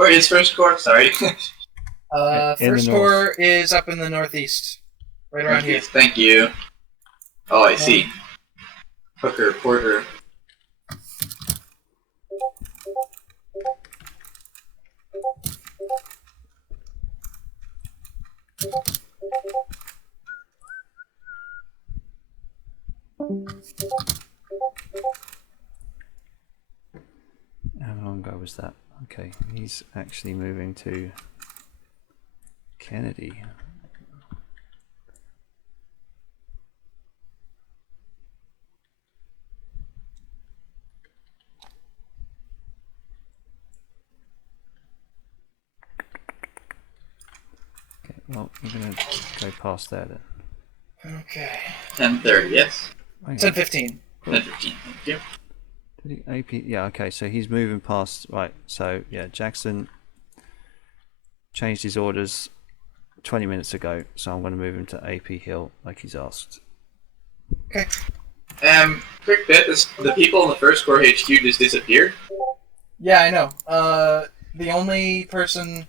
Where is first corps? Sorry. First corps is up in the northeast. Right around here. Thank you. Oh, I see. Hooker, Porter. How long ago was that? Okay, he's actually moving to Kennedy. Okay, well, we're going to go past there then. Okay. 10:30, yes. 10:15. 10:15, thank you. Did he AP? Yeah, okay, so he's moving past. Right, so yeah, Jackson changed his orders 20 minutes ago, so I'm going to move him to AP Hill like he's asked. Okay. Quick bit, the people in the first corps HQ just disappeared. Yeah, I know. The only person...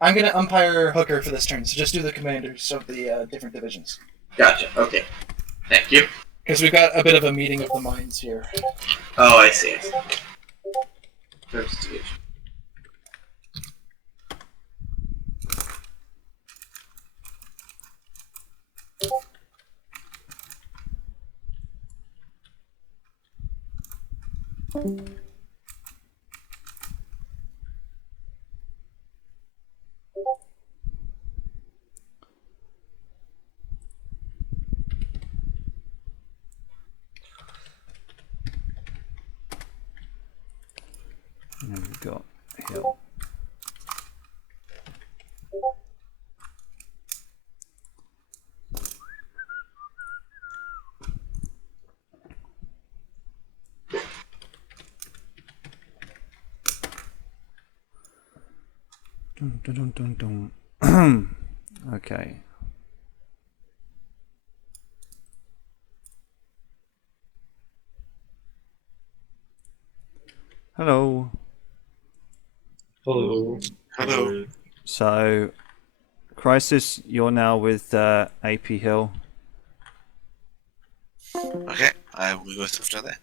I'm going to umpire Hooker for this turn, so just do the commanders of the different divisions. Gotcha, okay. Thank you. Because we've got a bit of a meeting of the minds here. Oh, I see. First division. And then we've got Hill. Dun, dun, dun, dun, dun. Okay. Hello. Hello. Hello. So, Crisis, you're now with AP Hill. Okay, I will go after that.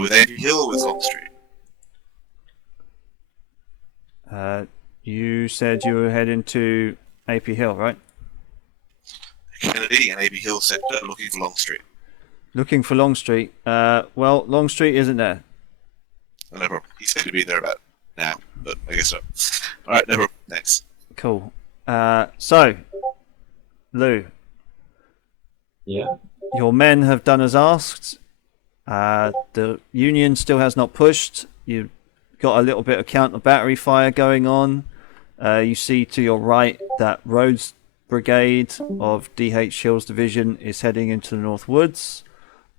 With AP Hill or with Longstreet? You said you were heading to AP Hill, right? Kennedy and AP Hill said looking for Longstreet. Looking for Longstreet. Well, Longstreet isn't there. No problem. He said to be there about now, but I guess so. Alright, no problem. Thanks. Cool. So, Lou. Yeah. Your men have done as asked. The Union still has not pushed. You've got a little bit of counter battery fire going on. You see to your right that Rhodes Brigade of D.H. Hill's division is heading into the North Woods.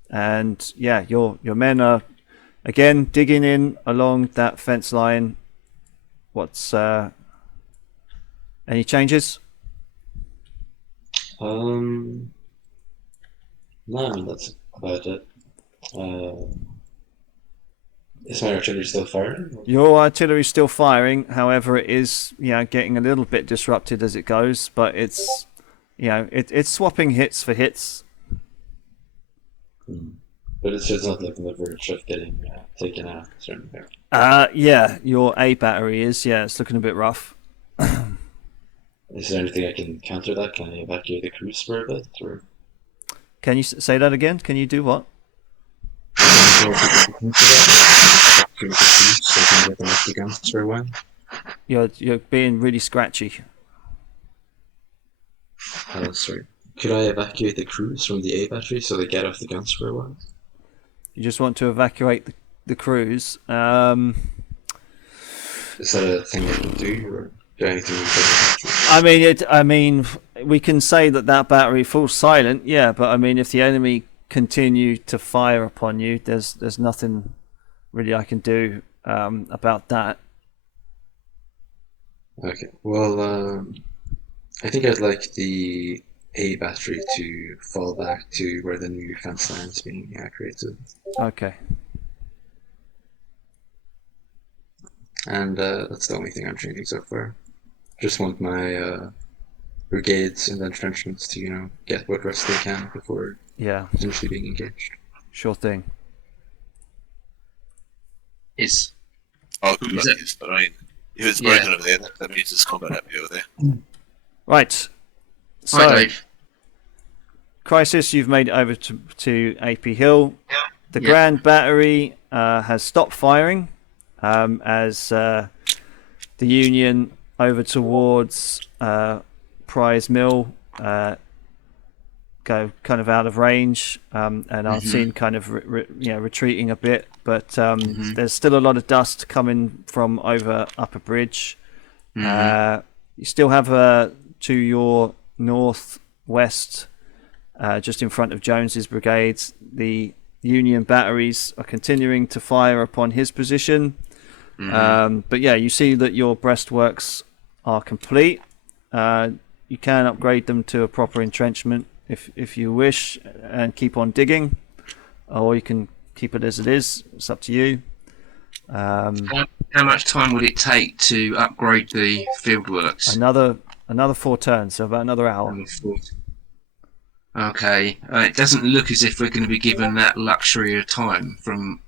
And yeah, your men are again digging in along that fence line. What's any changes? No, I mean that's about it. Is my artillery still firing? Your artillery is still firing, however, it is getting a little bit disrupted as it goes, but it's it's swapping hits for hits. But it's just not like on the verge of getting taken out. Certainly. Yeah, your A battery is. Yeah, it's looking a bit rough. Is there anything I can counter that? Can I evacuate the cruise for a bit? Or... Can you say that again? Can you do what? You're being really scratchy. Sorry. Could I evacuate the crews from the A battery so they get off the guns for a while? You just want to evacuate the crews. Is that a thing I can do, or do I need to move I mean, we can say that battery falls silent, yeah. But I mean, if the enemy continue to fire upon you, there's nothing really I can do about that. Okay. Well, I think I'd like the A battery to fall back to where the new fence line is being created. Okay. and that's the only thing I'm changing so far. Just want my brigades and the entrenchments to, get what rest they can before Yeah, potentially being engaged. sure thing. Is Oh, good Is luck, that- yes, but I mean, if it's Yeah. broken over there, that means there's combat happening over there. Right. So, Hi, Dave. Crisis, you've made it over to AP Hill. The Yeah. Grand Battery has stopped firing as the Union over towards Prize Mill go kind of out of range and are seen kind of retreating a bit. But there's still a lot of dust coming from over Upper Bridge. You still have to your northwest, just in front of Jones's brigades, the Union batteries are continuing to fire upon his position. But yeah, you see that your breastworks are complete. You can upgrade them to a proper entrenchment if you wish and keep on digging, or you can keep it as it is. It's up to you. How much time would it take to upgrade the fieldworks? Another 4 turns, so about another hour. Okay, it doesn't look as if we're going to be given that luxury of time from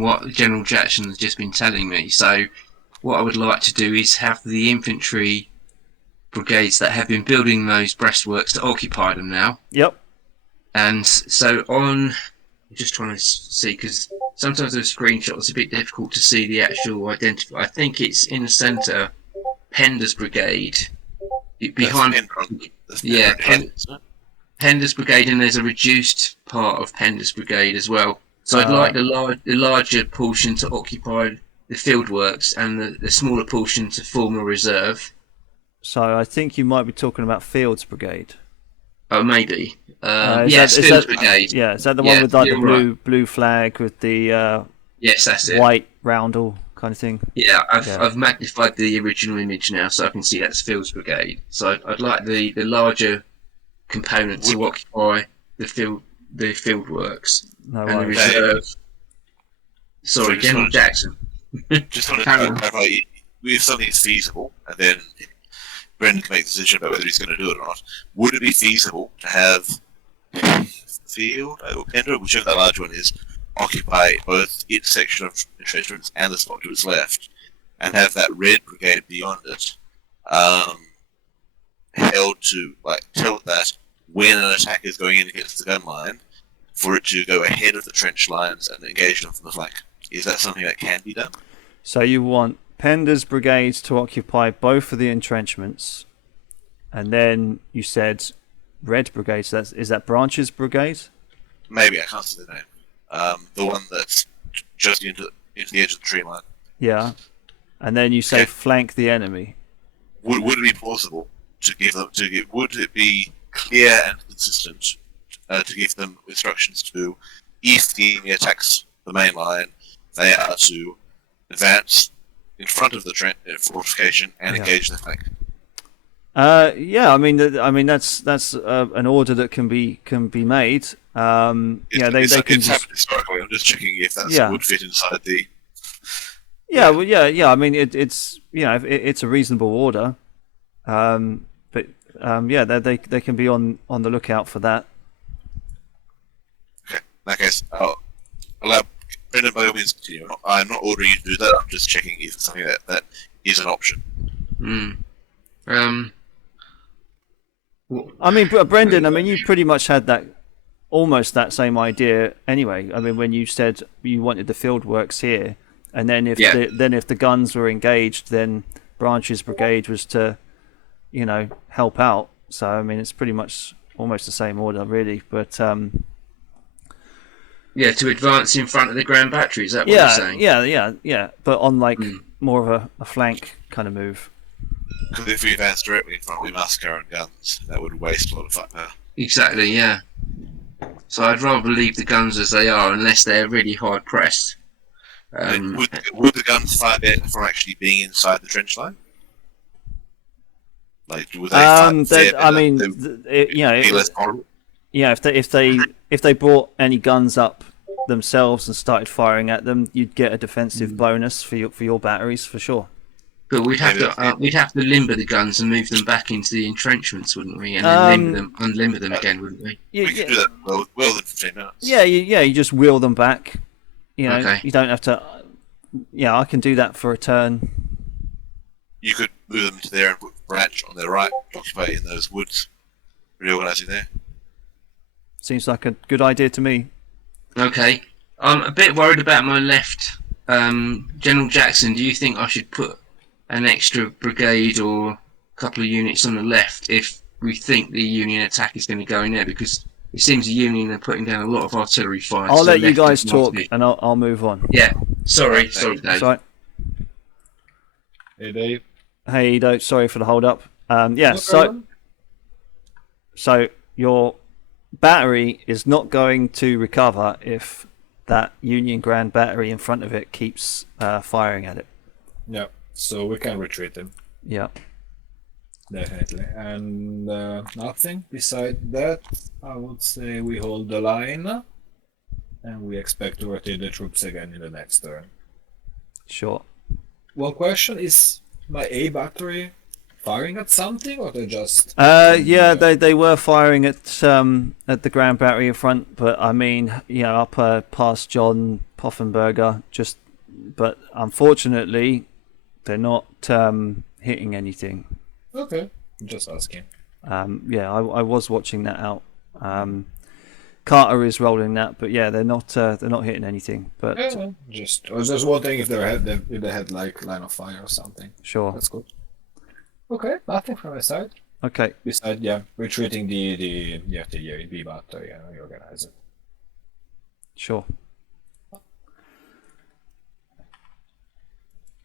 what General Jackson has just been telling me. So, what I would like to do is have the infantry brigades that have been building those breastworks to occupy them now. Yep. And so I'm just trying to see, because sometimes those screenshots are a bit difficult to see the actual identifier. I think it's in the centre, Pender's brigade. Behind, yeah, Pender's brigade, and there's a reduced part of Pender's brigade as well. So I'd like the larger portion to occupy the fieldworks and the smaller portion to form a reserve. So I think you might be talking about Fields Brigade. Oh, maybe. Is Fields that, Brigade. Yeah, is that the one with like the right. blue flag with the Yes, that's it. white roundel kind of thing? Yeah, I've magnified the original image now, so I can see that's Fields Brigade. So I'd like the larger component to occupy the fieldworks No and the worries. reserve. Sorry, So General Jackson. Just want to Carry on. clarify, if something is feasible, and then Brendan can make the decision about whether he's going to do it or not, would it be feasible to have Field or Pender, whichever that large one is, occupy both its section of entrenchments and the spot to its left, and have that red brigade beyond it held to, tell it that when an attack is going in against the gun line, for it to go ahead of the trench lines and engage them from the flank? Is that something that can be done? So you want Pender's brigades to occupy both of the entrenchments, and then you said Red Brigade. So is that Branch's brigade? Maybe, I can't see the name. The one that's just into the edge of the tree line. Yeah, and then you say Okay. flank the enemy. Would it be plausible to give them would it be clear and consistent to give them instructions to, if the enemy attacks the main line, they are to advance in front of the fortification and engage the flank? Yeah, I mean that's an order that can be made. Yeah, they can It's just, happened historically. I'm just checking if that Yeah. would fit inside the. yeah, well, yeah. I mean it's it's a reasonable order, but yeah, they can be on the lookout for that. Okay, in that case, I'll allow Brendan by all means continue. I'm not ordering you to do that. I'm just checking if it's something that is an option. I mean, Brendan, I mean, you pretty much had almost that same idea anyway. I mean, when you said you wanted the field works here, and then if the guns were engaged, then Branch's brigade was to, help out. So I mean, it's pretty much almost the same order, really. But to advance in front of the Grand Battery. Is that what you're saying? yeah. But on more of a flank kind of move. Because if we advance directly in front of the massacre and guns, that would waste a lot of firepower. Exactly, yeah. So I'd rather leave the guns as they are, unless they're really hard pressed. Would the guns fire better from actually being inside the trench line? Would they fire Be less vulnerable? Yeah, if they brought any guns up themselves and started firing at them, you'd get a defensive bonus for your batteries for sure. But we'd have to limber the guns and move them back into the entrenchments, wouldn't we? And then unlimber them again, wouldn't we? We could do that well in 15 minutes. Yeah, you just wheel them back. You know, Okay. you don't have to. Yeah, I can do that for a turn. You could move them to there and put branch on their right, occupy in those woods, reorganising there. Seems like a good idea to me. Okay. I'm a bit worried about my left. General Jackson, do you think I should put an extra brigade or a couple of units on the left if we think the Union attack is going to go in there? Because it seems the Union are putting down a lot of artillery fire. I'll let you guys talk, and I'll move on. Yeah. Sorry, Dave. Sorry. Hey, Dave. Hey, Edo, sorry for the hold up. Yeah, so your battery is not going to recover if that Union Grand battery in front of it keeps firing at it. Yeah, so we can retreat them, Yeah. definitely. And nothing beside that, I would say we hold the line, and we expect to rotate the troops again in the next turn. Sure. One question is, my A battery firing at something, or they just... Yeah, they were firing at the Grand Battery in front, but I mean, you know, up past John Poffenberger, but unfortunately, they're not hitting anything. Okay, just asking. Yeah, I was watching that out. Carter is rolling that, but yeah, they're not hitting anything. But Yeah, I was just wondering if they had like line of fire or something. sure. That's good. Okay, nothing from my side. Okay. Besides, retreating the B battery and reorganize it. Sure.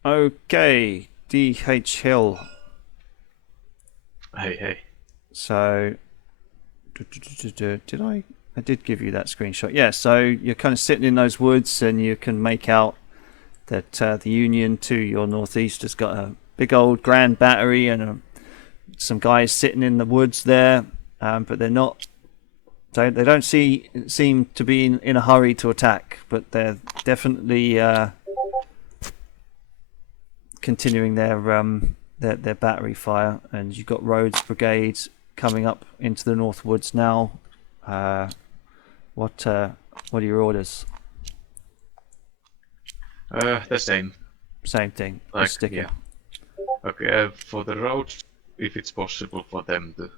Okay, DH Hill. Hey. So, did I? I did give you that screenshot. Yeah. So you're kind of sitting in those woods, and you can make out that the Union to your northeast has got a big old Grand Battery and some guys sitting in the woods there, but they're not. They don't seem to be in a hurry to attack, but they're definitely continuing their battery fire. And you've got Rhodes Brigade coming up into the North Woods now. What are your orders? The same. Same thing. Like, Sticking. yeah. Okay, for the roads, if it's possible for them to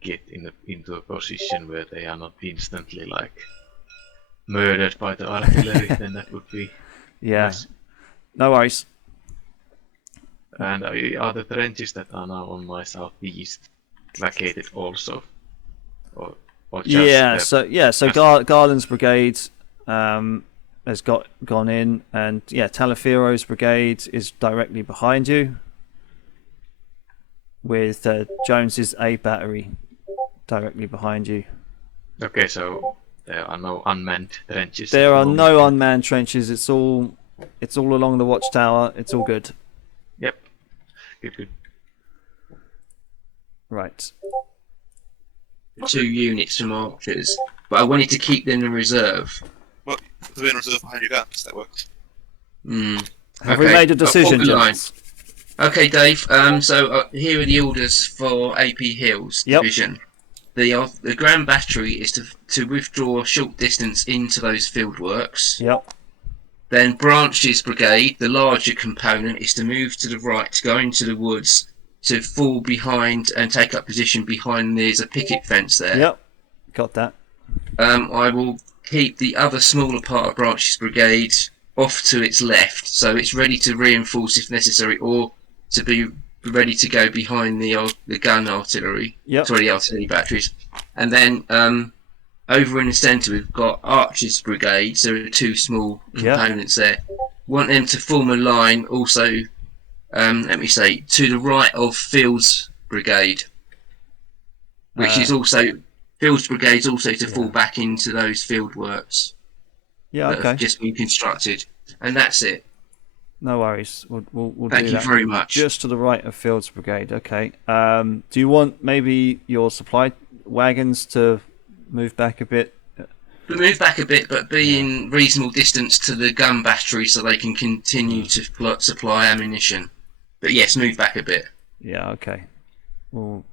get into a position where they are not instantly like murdered by the artillery, then that would be nice. No worries. And are the trenches that are now on my southeast vacated also? Or just So Garland's brigade has gone in, and Talafero's brigade is directly behind you, with Jones's A battery directly behind you. Okay, so there are no unmanned trenches. There are no unmanned trenches. It's all along the watchtower. It's all good. Yep. Good. Right. 2 units from archers, but I wanted to keep them in reserve. Well, put them in reserve behind your guns, that works. Have we made a decision, I'll line. gents? Okay, Dave. So here are the orders for AP Hills Division. The Grand Battery is to withdraw a short distance into those field works. Yep. Then Branch's Brigade, the larger component, is to move to the right, to go into the woods, to fall behind and take up position behind. There's a picket fence there. Yep. Got that. I will keep the other smaller part of Branch's Brigade off to its left, so it's ready to reinforce if necessary, or to be ready to go behind the gun artillery. Yep. Sorry, the artillery batteries. And then over in the centre we've got Archer's Brigade, so there are 2 small components there. Want them to form a line also, let me say, to the right of Fields Brigade, which is also, Fields Brigade's also to fall back into those field works that have just been constructed. And that's it. No worries. We'll Thank do you that. very much. Just to the right of Fields Brigade. Okay. Do you want maybe your supply wagons to move back a bit? But move back a bit, but be in reasonable distance to the gun battery so they can continue to supply ammunition. But yes, move back a bit. Yeah, okay. Well,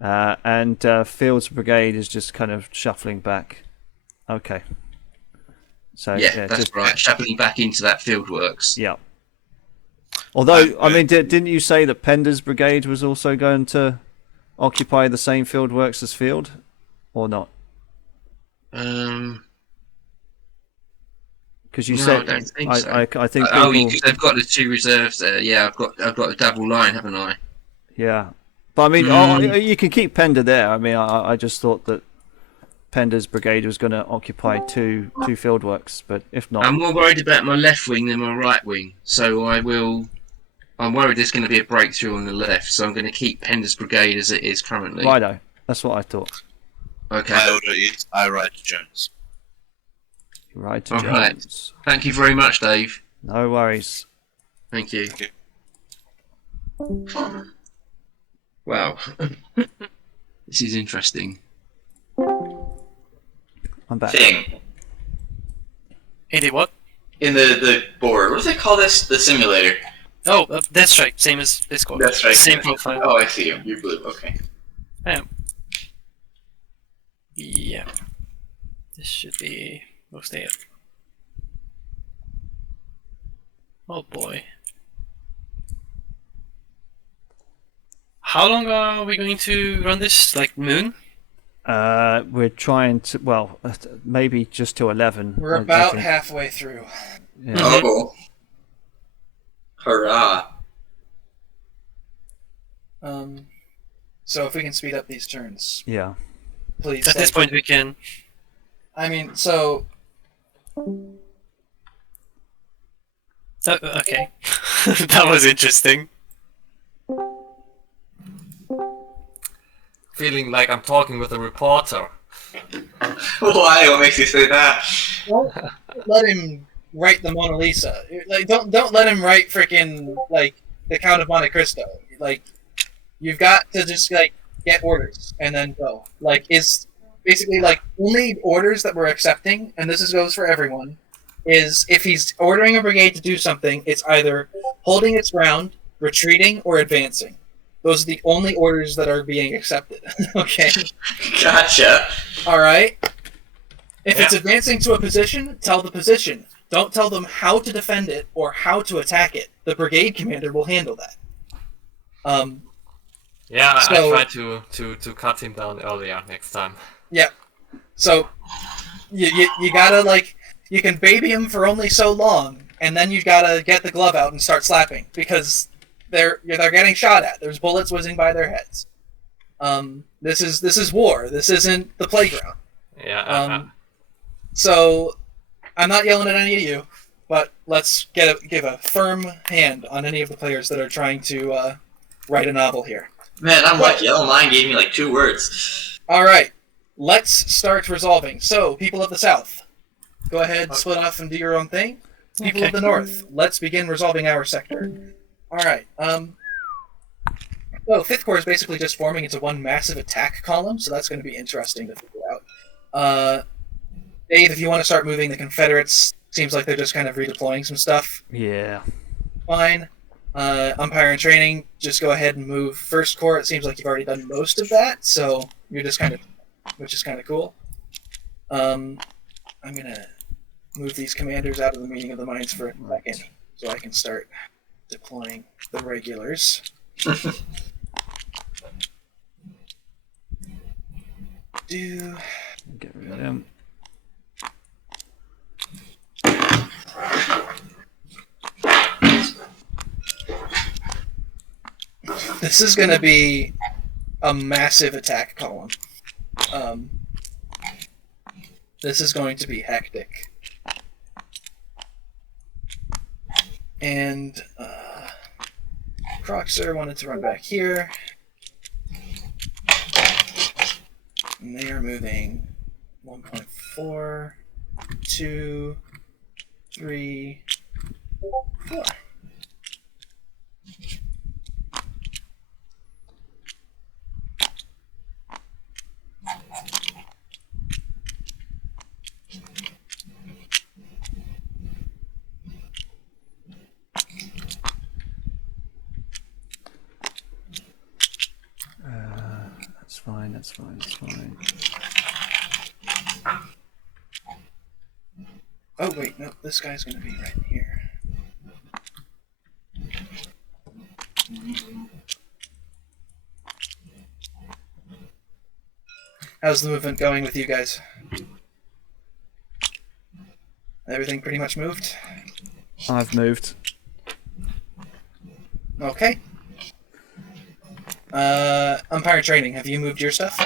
and Fields Brigade is just kind of shuffling back. Okay. So Yeah, that's just, right. Shuffling back into that field works. Yeah. Although, I mean, didn't you say that Pender's Brigade was also going to occupy the same field works as Field, or not? Because you said I don't think so. I think Oh, people, because they've got the 2 reserves there. Yeah, I've got a double line, haven't I? yeah. But I mean, you can keep Pender there. I mean, I just thought that Pender's Brigade was going to occupy two field works, but if not, I'm more worried about my left wing than my right wing, so I'm worried there's going to be a breakthrough on the left, so I'm going to keep Pender's Brigade as it is currently. righto. That's what I thought. Okay. My order is I ride to Jones. Right to All right. Jones. Thank you very much, Dave. No worries. Thank you. Okay. Wow. This is interesting. I'm back. Thing. Indeed, what? In the board. What do they call this? The simulator. Oh, that's right. Same as Discord. That's right. Same profile. Oh, I see you. You're blue. Okay. Yeah. This should be most there. Oh boy. How long are we going to run this? Like noon? We're trying to, well, maybe just to 11. We're I about think. halfway through. Yeah. Oh. Hurrah. So if we can speed up these turns, Yeah. please. At this point, we can. I mean, so Okay. That was interesting. Feeling like I'm talking with a reporter. Why? What makes you say that? don't let him write the Mona Lisa. Like, don't let him write freaking like the Count of Monte Cristo. Like, you've got to just like get orders and then go. Like, is basically like only orders that we're accepting, and this goes for everyone. Is if he's ordering a brigade to do something, it's either holding its ground, retreating, or advancing. Those are the only orders that are being accepted. Okay. Gotcha. All right. If it's advancing to a position, tell the position. Don't tell them how to defend it or how to attack it. The brigade commander will handle that. Yeah, So- I try to cut him down earlier next time. Yeah. So you gotta like you can baby him for only so long, and then you gotta get the glove out and start slapping because they're getting shot at. There's bullets whizzing by their heads. This is war. This isn't the playground. Yeah. So I'm not yelling at any of you, but let's give a firm hand on any of the players that are trying to write a novel here. Man, I'm like Yellow Mine gave me like 2 words. All right, let's start resolving. So, people of the South, go ahead, split off and do your own thing. People of the North, let's begin resolving our sector. All right. So, 5th Corps is basically just forming into one massive attack column, so that's going to be interesting to figure out. Dave, if you want to start moving the Confederates, seems like they're just kind of redeploying some stuff. Yeah. Fine. Umpire and training, just go ahead and move 1st Corps. It seems like you've already done most of that, so you're just kind of, which is kind of cool. I'm gonna move these commanders out of the meeting of the minds for a second, so I can start deploying the regulars. Get rid of them. This is gonna be a massive attack column. This is going to be hectic. And Croxer wanted to run back here. And they are moving 1.4, 2, 3, 4. fine. That's fine. That's fine. Oh wait, no, this guy's gonna be right here. How's the movement going with you guys? Everything pretty much moved? I've moved. Okay. Umpire training, have you moved your stuff?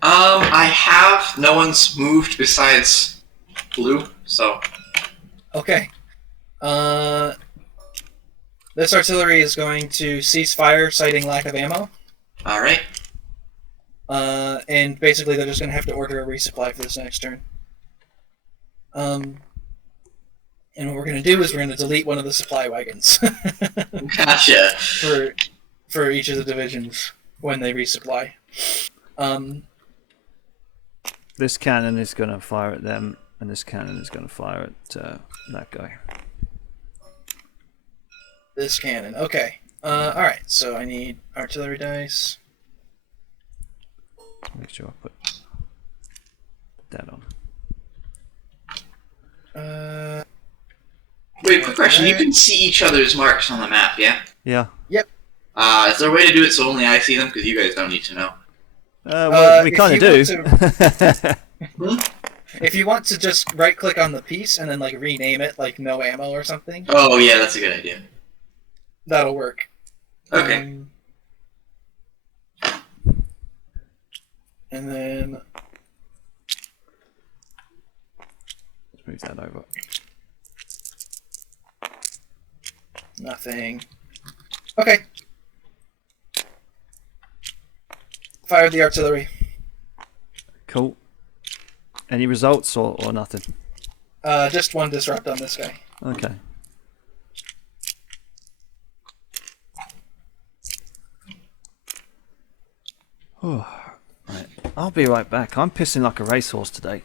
I have. No one's moved besides Blue, so. Okay. This artillery is going to cease fire, citing lack of ammo. Alright. And basically they're just going to have to order a resupply for this next turn. And what we're going to do is we're going to delete one of the supply wagons. Gotcha. For each of the divisions when they resupply. This cannon is going to fire at them, and this cannon is going to fire at that guy. This cannon. Okay. Alright, so I need artillery dice. Make sure I put that on. Wait, quick question. You can see each other's marks on the map, yeah? Yeah. Yep. Is there a way to do it so only I see them? Because you guys don't need to know. Well, we kind of do. If you want to just right-click on the piece and then like rename it like no ammo or something, Oh, yeah, that's a good idea. that'll work. Okay. And then Let's move that over. nothing. Okay. Fire the artillery. Cool. Any results or nothing? Just one disrupt on this guy. Okay. Oh, right. I'll be right back. I'm pissing like a racehorse today.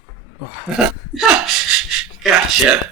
Gotcha.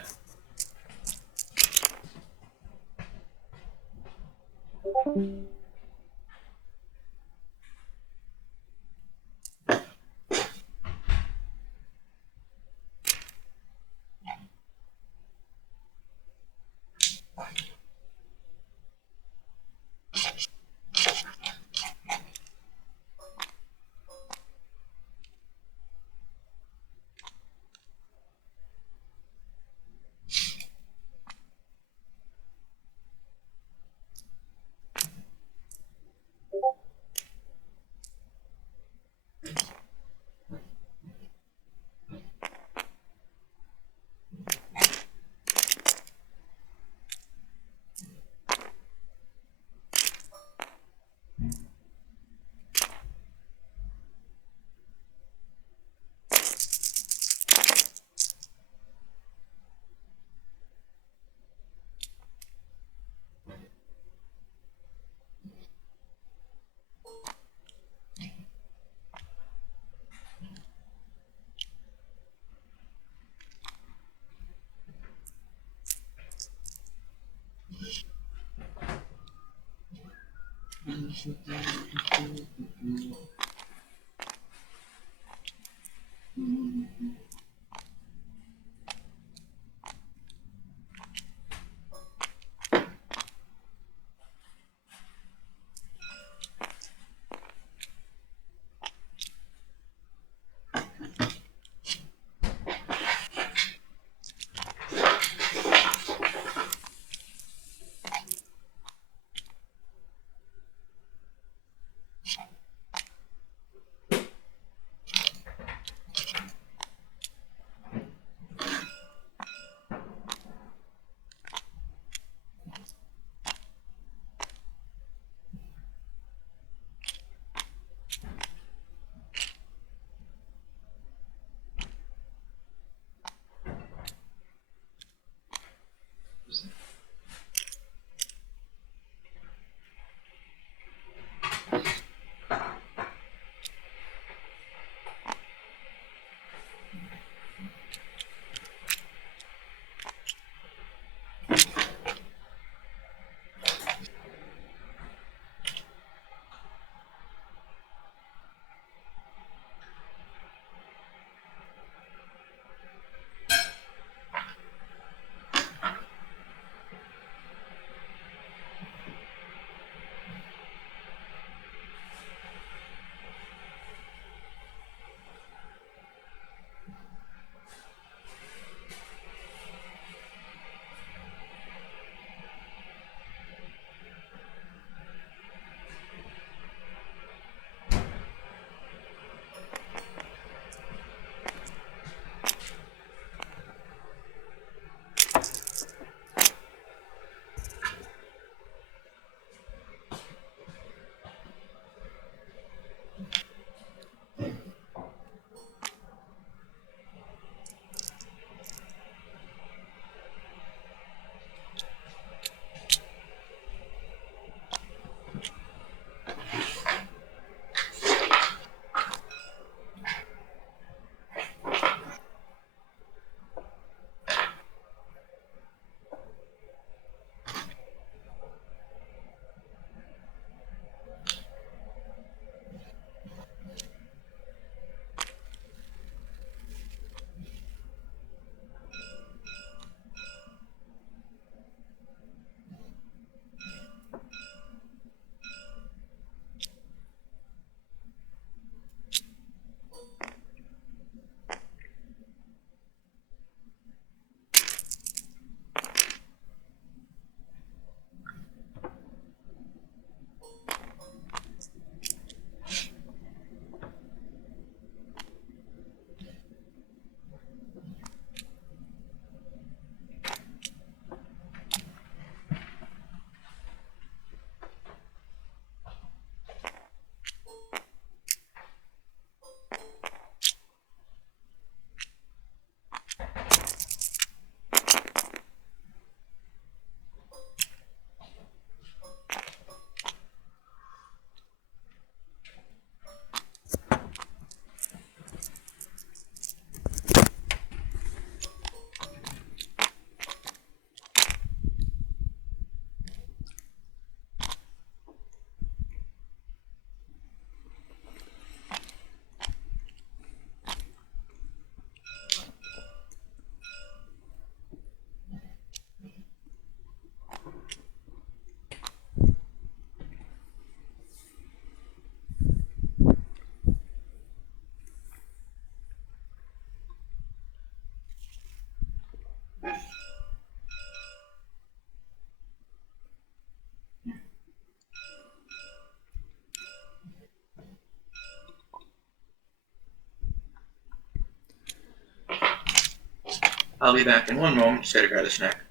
I'll be back in one moment. Just gotta grab a snack.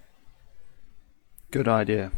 Good idea.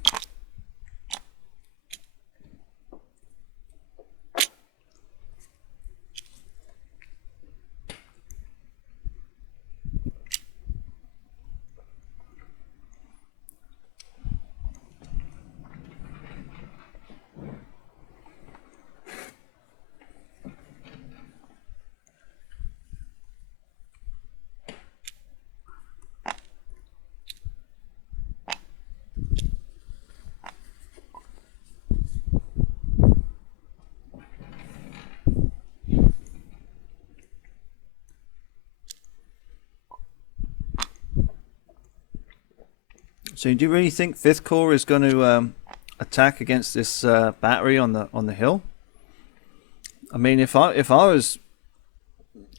So do you really think 5th Corps is going to attack against this battery on the hill? I mean, if I was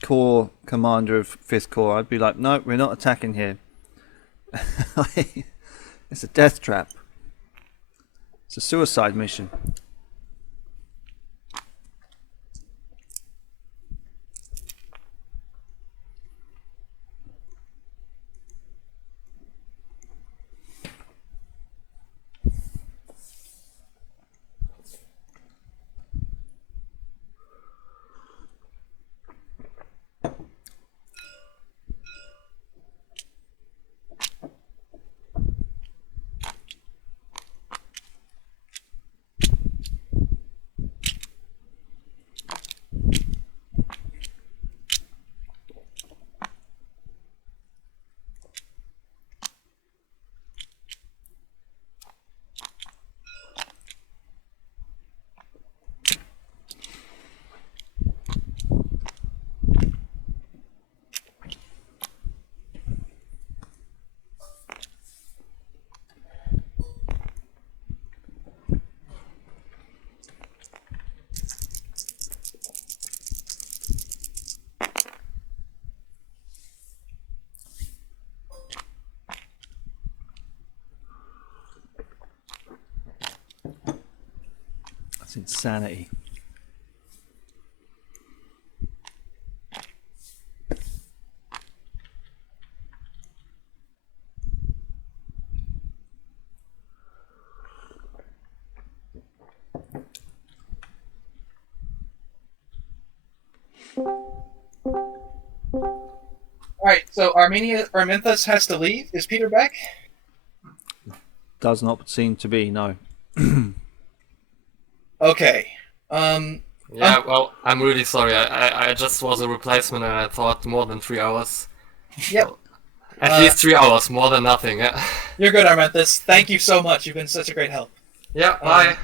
Corps commander of 5th Corps, I'd be like, no, we're not attacking here. It's a death trap. It's a suicide mission. That's insanity. Alright, so Arminthus has to leave. Is Peter back? Does not seem to be, no. Okay. Yeah, well, I'm really sorry. I just was a replacement and I thought more than 3 hours. Yep. At least 3 hours, more than nothing. Yeah. You're good, Arminthus. Thank you so much. You've been such a great help. Yeah, bye.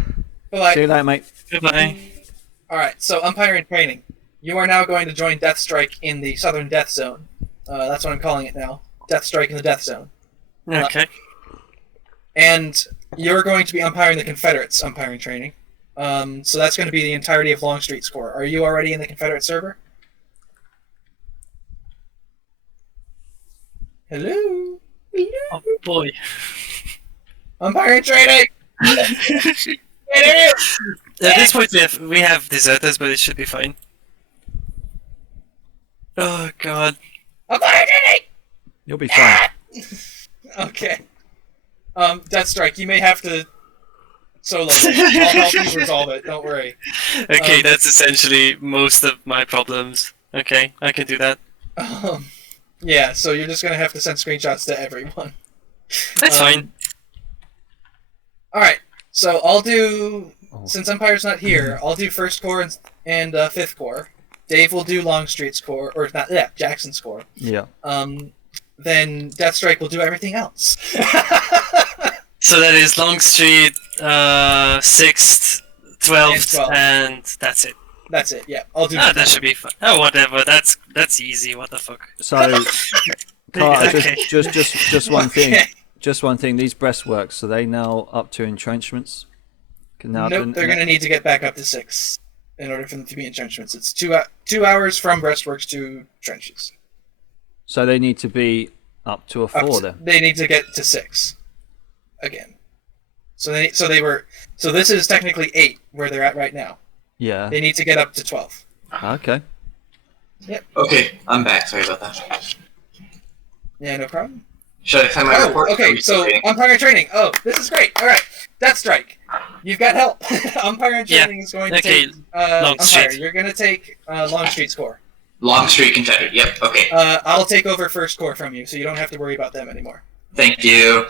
Bye-bye. See you later, mate. Goodbye. Alright, so Umpire in training. You are now going to join Death Strike in the Southern Death Zone. That's what I'm calling it now. Death Strike in the Death Zone. Okay. And you're going to be umpiring the Confederates umpiring training. So that's going to be the entirety of Longstreet's Corps. Are you already in the Confederate server? Hello? Hello? Oh boy. Umpiring training! At this point we have deserters, but it should be fine. Oh god. Umpiring training! You'll be fine. Okay. Death Strike, you may have to solo it. I'll help you resolve it, don't worry. Okay, that's essentially most of my problems. Okay, I can do that. Yeah, so you're just gonna have to send screenshots to everyone. That's fine. Alright, so I'll do, since Umpire's not here, I'll do 1st Corps and 5th Corps. Dave will do Longstreet's Corps, or not, yeah, Jackson's Corps. Yeah. Then Death Strike will do everything else. So that is Longstreet, 6th, 12th, and that's it. That's it, yeah. I'll do that should be fun. Oh, whatever, that's easy, what the fuck. So, Carter, Okay. just one thing. Okay. Just one thing. These breastworks, are they now up to entrenchments? Nope, they're going to need to get back up to 6 in order for them to be entrenchments. It's 2 hours from breastworks to trenches. So they need to be up to a 4 then. They need to get to 6 again. So this is technically 8 where they're at right now. Yeah. They need to get up to 12. Okay. Yep. Okay, I'm back. Sorry about that. Yeah, no problem. Should I send my report? Oh, okay, so umpire training. Oh, this is great. All right, Death Strike. You've got help. Umpire training is going to take... Umpire, you're going to take Longstreet's core. Longstreet Confederate, yep, okay. I'll take over First Corps from you, so you don't have to worry about them anymore. Thank you.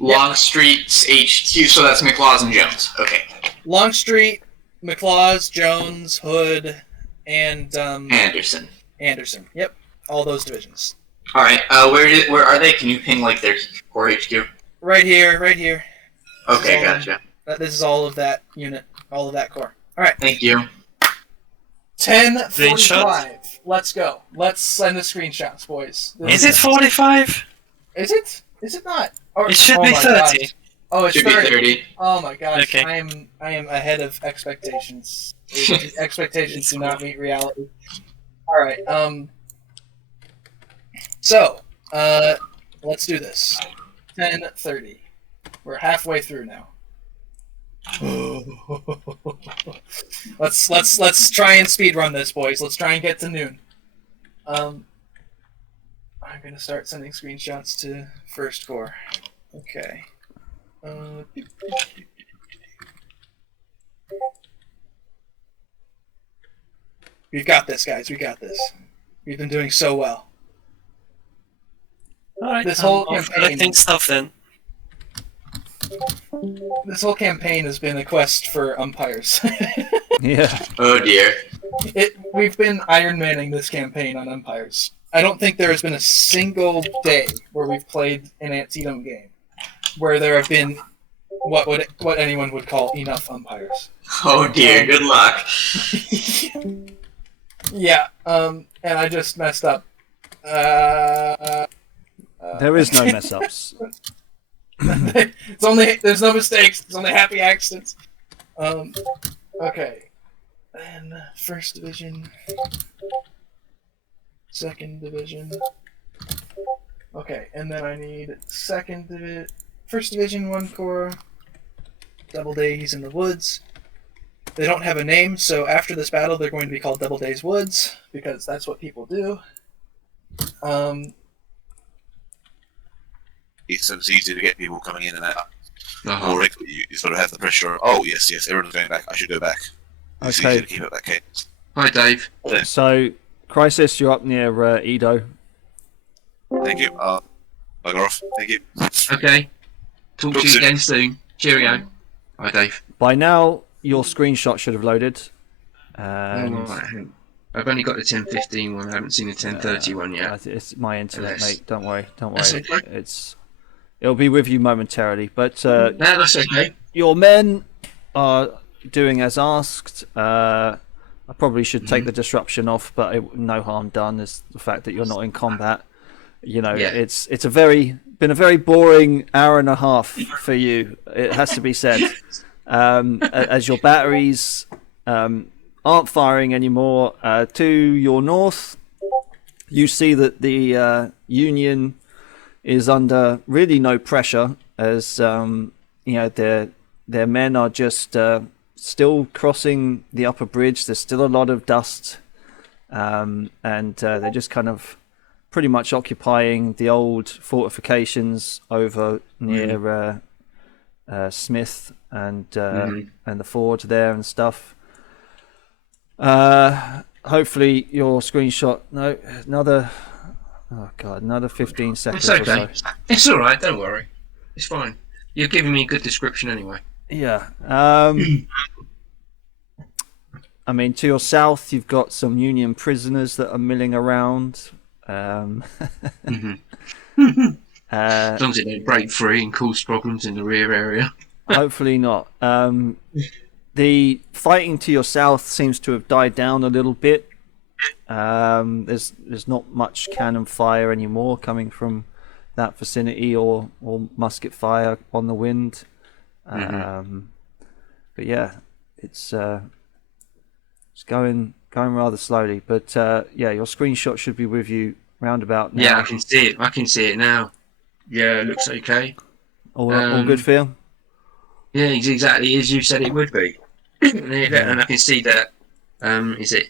Longstreet's HQ, so that's McLaws and Jones. Okay. Longstreet, McLaws, Jones, Hood, and Anderson. Anderson. Yep, all those divisions. All right. Where are they? Can you ping like their core HQ? Right here. Right here. Okay, gotcha. This is all of that unit, all of that core. All right. Thank you. 10:45. Let's go. Let's send the screenshots, boys. Is it 45? Is it? Is it not? Or, It should be 30. God. Oh, it's Should 30. be 30. Oh my gosh. Okay. I am ahead of expectations. Expectations do not meet reality. All right. So, let's do this. 10:30. We're halfway through now. Let's try and speed run this, boys. Let's try and get to noon. I'm gonna start sending screenshots to First Corps. Okay. We've got this, guys. We got this. We've been doing so well. Alright, This whole I'm campaign- collecting stuff then. This whole campaign has been a quest for umpires. Yeah. Oh dear. We've been Iron Manning this campaign on umpires. I don't think there has been a single day where we've played an Antietam game where there have been what anyone would call enough umpires. Oh dear. Good luck. Yeah. And I just messed up. There is no mess ups. There's no mistakes. There's only happy accidents. Okay. And First Division, Second Division. Okay, and then I need First Division, 1 Corps. Doubledays in the Woods. They don't have a name, so after this battle, they're going to be called Doubledays Woods because that's what people do. It's easy to get people coming in and out. More regularly, you sort of have the pressure. Oh yes, everyone's going back. I should go back. It's Okay. easy to keep up that cadence. Hi, Dave. So, Crisis, you're up near Edo. Thank you. Bugger off. Thank you. Okay. Talk to you again soon. Cheerio. Hi, Dave. By now, your screenshot should have loaded. And Right. I've only got the 10:15 one. I haven't seen the 10:30 one yet. it's my internet, Yes. mate. Don't worry. That's okay. It'll be with you momentarily. But No, that's okay. your men are doing as asked. I probably should take the disruption off, but no harm done. Is the fact that you're not in combat. You know, Yeah. it's been a very boring hour and a half for you. It has to be said. As your batteries aren't firing anymore. To your north, you see that the Union is under really no pressure, as their men are just still crossing the upper bridge. There's still a lot of dust, and they're just kind of pretty much occupying the old fortifications over near Smith and the ford there and stuff. Hopefully your screenshot. No, another 15 seconds. It's okay. Or so. It's all right. Don't worry. It's fine. You're giving me a good description anyway. Yeah. I mean, to your south, you've got some Union prisoners that are milling around. As long as it don't break free and cause problems in the rear area. Hopefully not. The fighting to your south seems to have died down a little bit. There's not much cannon fire anymore coming from that vicinity, or musket fire on the wind. But yeah, it's going rather slowly. But yeah, your screenshot should be with you roundabout now. Yeah, I can see it. I can see it now. Yeah, it looks okay. All good for you? Yeah, it's exactly as you said it would be. And I can see that. Is it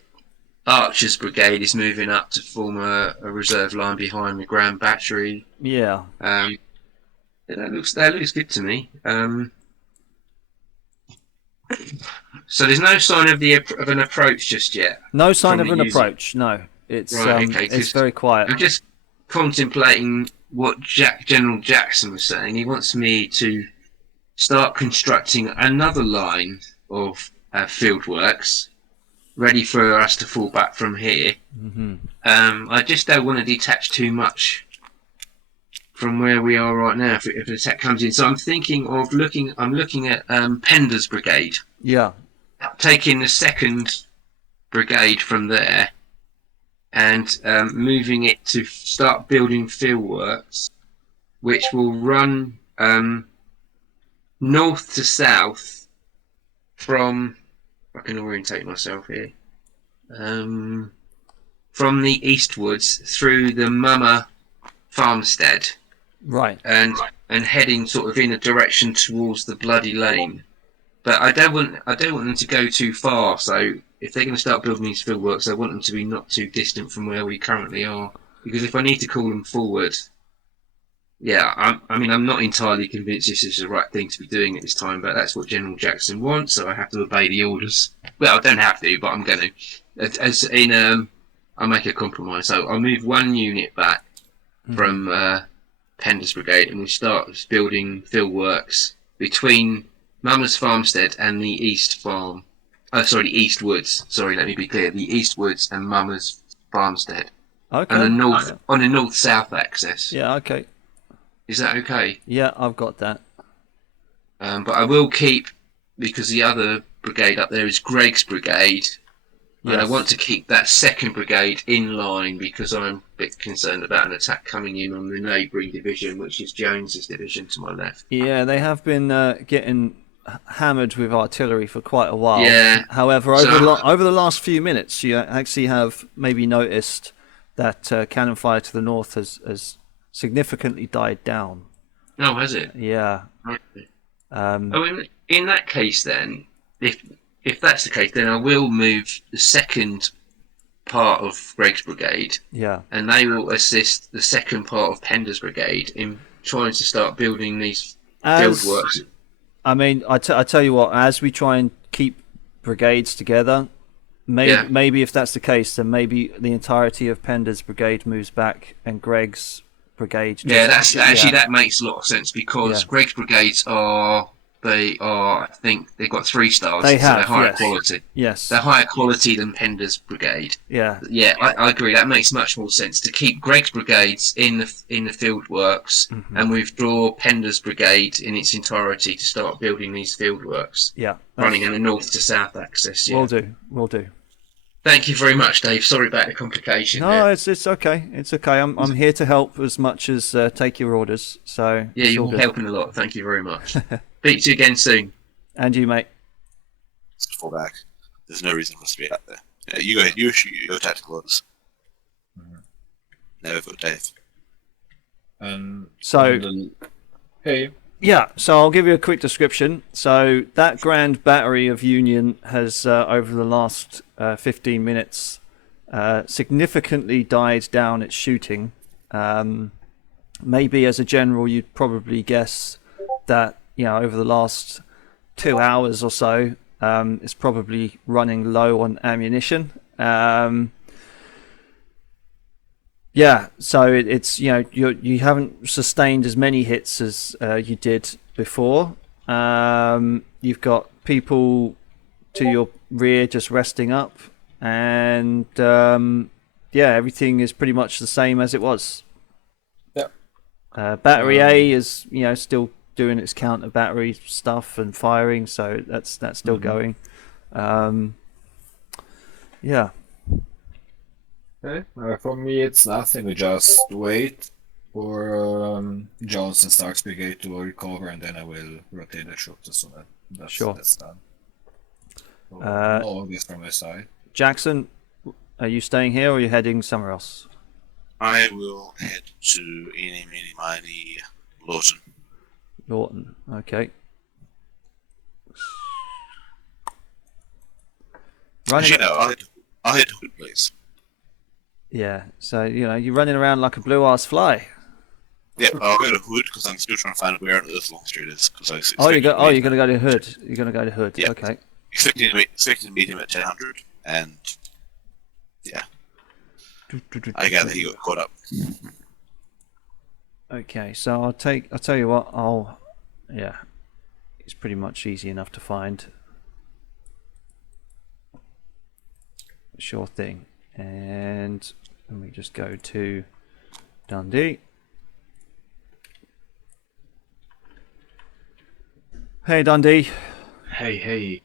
Archer's brigade is moving up to form a reserve line behind the Grand Battery. Yeah. That looks good to me. So there's no sign of an approach just yet. No sign of an approach. No, it's right, okay, it's very quiet. I'm just contemplating what General Jackson was saying. He wants me to start constructing another line of field works ready for us to fall back from here. Mm-hmm. I just don't want to detach too much from where we are right now if an attack comes in. So I'm thinking of looking at Pender's brigade. Yeah. Taking the 2nd brigade from there and moving it to start building fieldworks, which will run north to south from. I can orientate myself here. From the eastwards through the Mummer farmstead, right, and heading sort of in a direction towards the Bloody Lane. But I don't want them to go too far. So if they're going to start building these fieldworks, I want them to be not too distant from where we currently are. Because if I need to call them forward, yeah, I'm not entirely convinced this is the right thing to be doing at this time. But that's what General Jackson wants, so I have to obey the orders. Well, I don't have to, but I'm going to. I'll make a compromise. So I'll move one unit back from Pender's brigade, and we'll start building fieldworks between Mummer's farmstead and the East Farm. The East Woods. Sorry, let me be clear. The East Woods and Mummer's farmstead. Okay. And the north on the north-south axis. Yeah. Okay. Is that okay? Yeah, I've got that. But I will keep, because the other brigade up there is Greg's brigade. And I want to keep that 2nd brigade in line because I'm a bit concerned about an attack coming in on the neighbouring division, which is Jones's division to my left. Yeah, they have been getting hammered with artillery for quite a while. Yeah. However, over the last few minutes, you actually have maybe noticed that cannon fire to the north has significantly died down. Oh, has it? Yeah. Okay. In that case, then, if that's the case, then I will move the 2nd part of Greg's brigade. Yeah. And they will assist the 2nd part of Pender's brigade in trying to start building these fieldworks. I mean, I tell you what, as we try and keep brigades together, maybe if that's the case, then maybe the entirety of Pender's brigade moves back and Greg's brigade. That makes a lot of sense because Greg's brigades are. I think they've got 3 stars. They have, so they're higher quality. Yes. They're higher quality than Pender's brigade. Yeah. Yeah, I agree. That makes much more sense to keep Greg's brigades in the field works and withdraw Pender's brigade in its entirety to start building these field works. Yeah. Running in the north to south axis. Yeah. Will do. Thank you very much, Dave. Sorry about the complication. No, it's okay. It's okay. I'm here to help as much as take your orders. So yeah, you're helping a lot. Thank you very much. Speak to you again soon. And you, mate. Let's fall back. There's no reason for us to be out there. Yeah, you go ahead. You shoot your tactical orders. Now we've got Dave. Hey. Yeah, so I'll give you a quick description. So that Grand Battery of Union has, over the last 15 minutes, significantly died down its shooting. Maybe as a general, you'd probably guess that, over the last 2 hours or so, it's probably running low on ammunition. Yeah, so it's you haven't sustained as many hits as you did before. You've got people to your rear just resting up, and everything is pretty much the same as it was. Yeah. Battery A is still doing its counter battery stuff and firing, so that's still going. Yeah. Okay. For me, it's nothing. We just wait for Jones and Stark's brigade to recover, and then I will rotate the troops as soon as that's done. So, no orders from my side. Jackson, are you staying here or are you heading somewhere else? I will head to Eeny, Meeny, Miny, Lawton. Lawton, okay. Actually, no, I'll head to Hood, please. Yeah, so you're running around like a blue-ass fly. Yeah, I'll go to Hood because I'm still trying to find where on Earth Longstreet is. You're going to go to Hood. You're going to go to Hood. Yeah. Okay. Expecting to meet him at 1000, and yeah, I gather he got caught up. Okay, so I'll tell you what. It's pretty much easy enough to find. Sure thing. And let me just go to Dundee. Hey Dundee. Hey.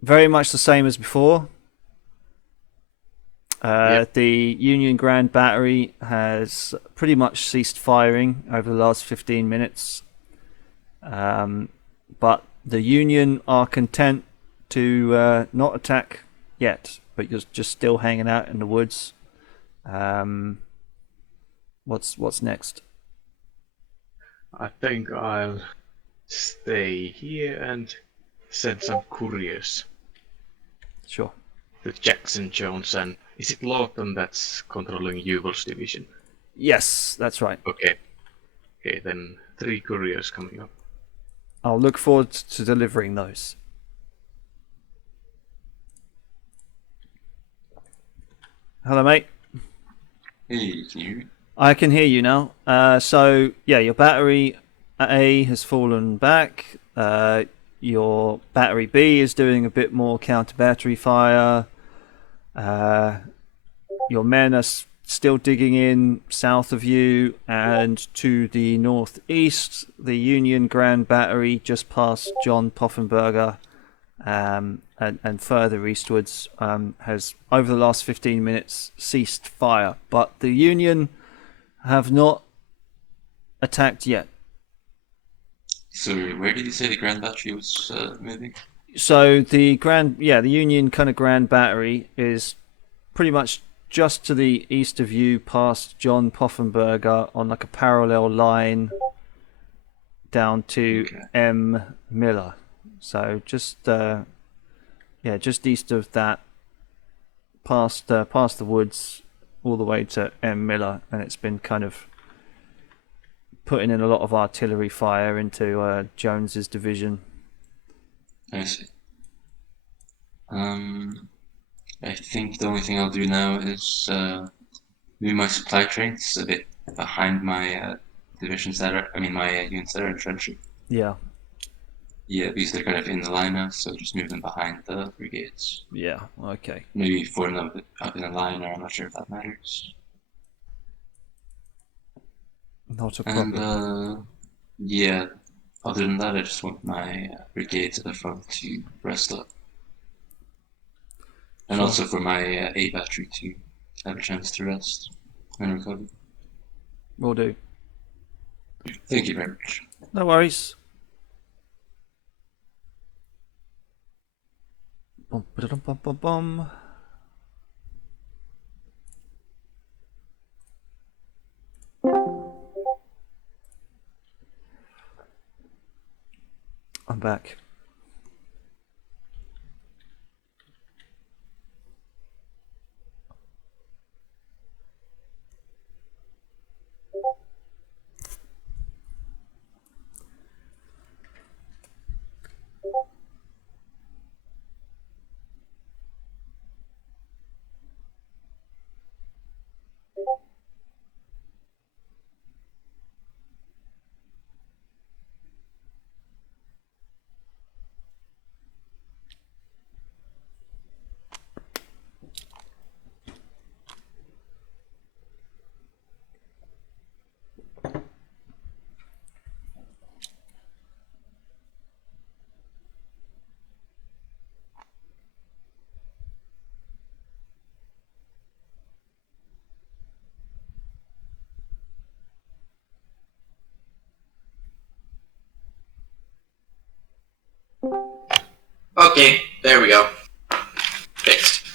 Very much the same as before. Yep. The Union Grand Battery has pretty much ceased firing over the last 15 minutes. But the Union are content to not attack yet, but you're just still hanging out in the woods. What's next? I think I'll stay here and send some couriers Sure. to Jackson Jones, and is it Lawton that's controlling Yuval's division? Yes, that's right. Okay, then 3 couriers coming up. I'll look forward to delivering those. Hello, mate. Hey, can you hear me? I can hear you now. So, yeah, your battery A has fallen back. Your battery B is doing a bit more counter-battery fire. Your men are still digging in south of you, and to the northeast, the Union Grand Battery just past John Poffenberger, and further eastwards has, over the last 15 minutes, ceased fire. But the Union have not attacked yet. So where did you say the Grand Battery was moving? So the Union kind of Grand Battery is pretty much just to the east of you, past John Poffenberger, on like a parallel line down to M. Miller. So just east of that, past the woods, all the way to M. Miller, and it's been kind of putting in a lot of artillery fire into Jones's division. I see. I think the only thing I'll do now is move my supply trains a bit behind my units that are entrenching. Yeah. Yeah, because they're kind of in the line now, so just move them behind the brigades. Yeah, okay. Maybe form them up in a line, or I'm not sure if that matters. Not a problem. And yeah, other than that, I just want my brigades at the front to rest up. And Sure. also for my A battery to have a chance to rest and recover. Will do. Thank you very much. No worries. Bum, ba-da-dum, bum, bum, bum. I'm back. Okay, there we go. Fixed.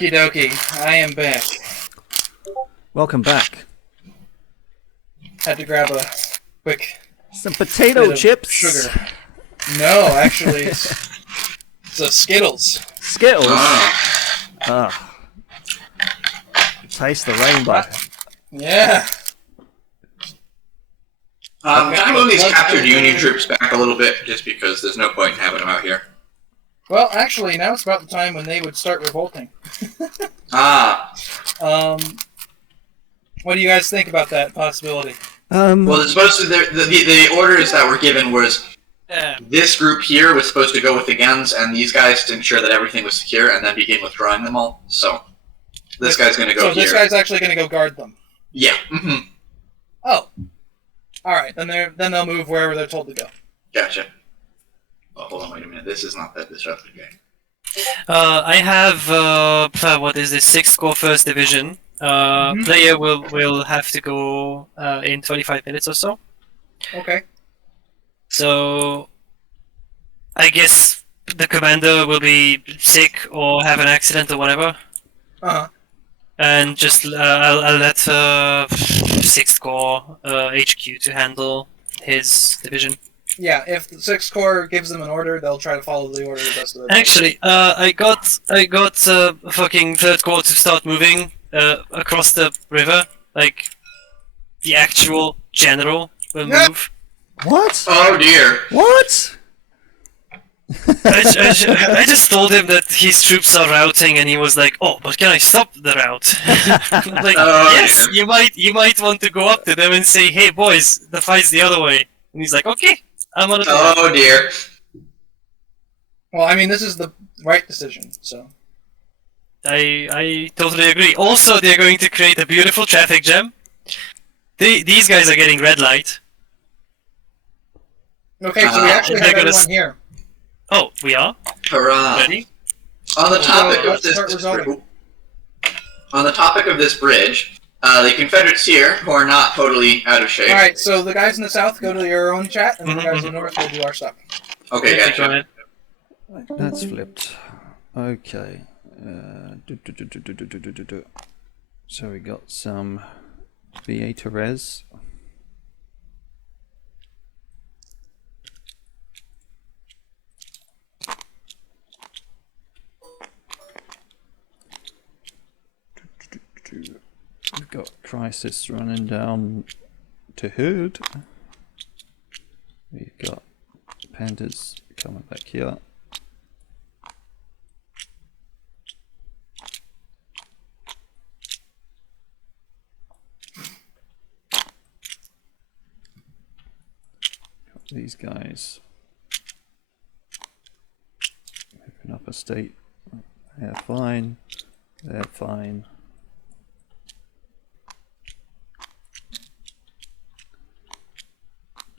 Okie dokie, I am back. Welcome back. Had to grab a quick Some potato bit of chips. sugar. No, actually, it's a Skittles. Skittles. Ah. Taste the rainbow. Yeah. Can I move these captured Union troops back a little bit, just because there's no point in having them out here? Well, actually, now it's about the time when they would start revolting. Ah. What do you guys think about that possibility? Well, it's supposed to. The orders that were given was this group here was supposed to go with the guns, and these guys to ensure that everything was secure, and then begin withdrawing them all. So this guy's going to go so here. this guy's actually going to go guard them. Yeah. Mm-hmm. Oh. All right. Then they'll move wherever they're told to go. Gotcha. Oh, hold on, wait a minute. This is not that disruptive game. I have what is this 6th Corps 1st Division. Player will have to go in 25 minutes or so. Okay. So I guess the commander will be sick or have an accident or whatever. Uh-huh. And just I'll let 6th Corps HQ to handle his division. Yeah, if the 6th Corps gives them an order, they'll try to follow the order the best of their Actually, I got fucking 3rd Corps to start moving across the river. Like, the actual general will move. What? Oh dear. What? I just told him that his troops are routing, and he was like, "Oh, but can I stop the rout?" Like, yes, you might want to go up to them and say, "Hey, boys, the fight's the other way." And he's like, "Okay, I'm gonna." Oh dear. Well, I mean, this is the right decision, so. I totally agree. Also, they're going to create a beautiful traffic jam. These guys are getting red light. Okay, so we actually have everyone here. Oh, we are? Hurrah. Ready? On the topic of let's this, start resolving. on the topic of this bridge, the Confederates here, who are not totally out of shape. Alright, so the guys in the south go to your own chat, and the guys in the north will do our stuff. Okay, Go gotcha. ahead. That's flipped. Okay. So we got some VA Therese. We've got Crisis running down to Hood. We've got Pandas coming back here. Got these guys moving up a state. They're fine. They're fine.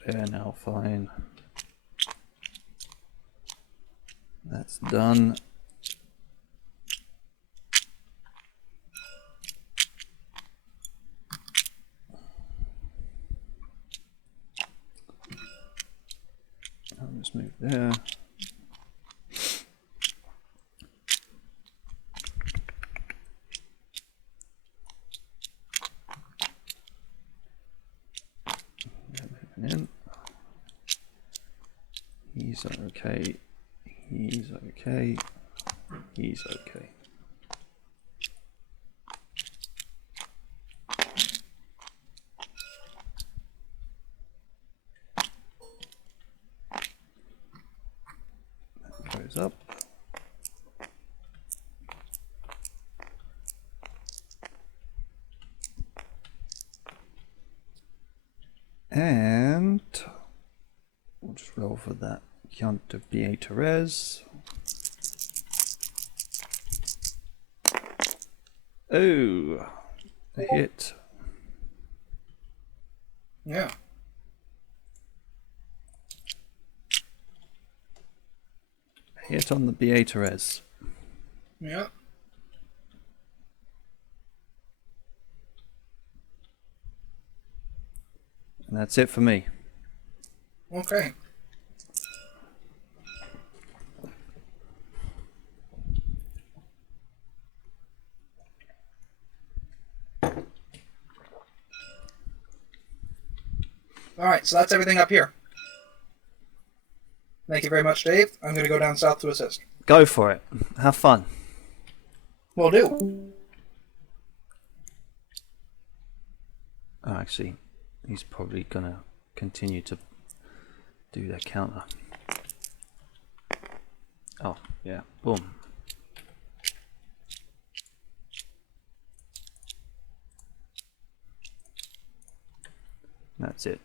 They're now fine. That's done. I'll just move there. In. He's okay. He's okay. He's okay. That goes up. And we'll just roll for that count of BA Therese. Oh, a hit. Yeah. A hit on the BA Therese. Yeah. And that's it for me. Okay. Alright, so that's everything up here. Thank you very much, Dave. I'm going to go down south to assist. Go for it. Have fun. Will do. Oh, actually, he's probably going to continue to do their counter. Oh, yeah. Boom. That's it.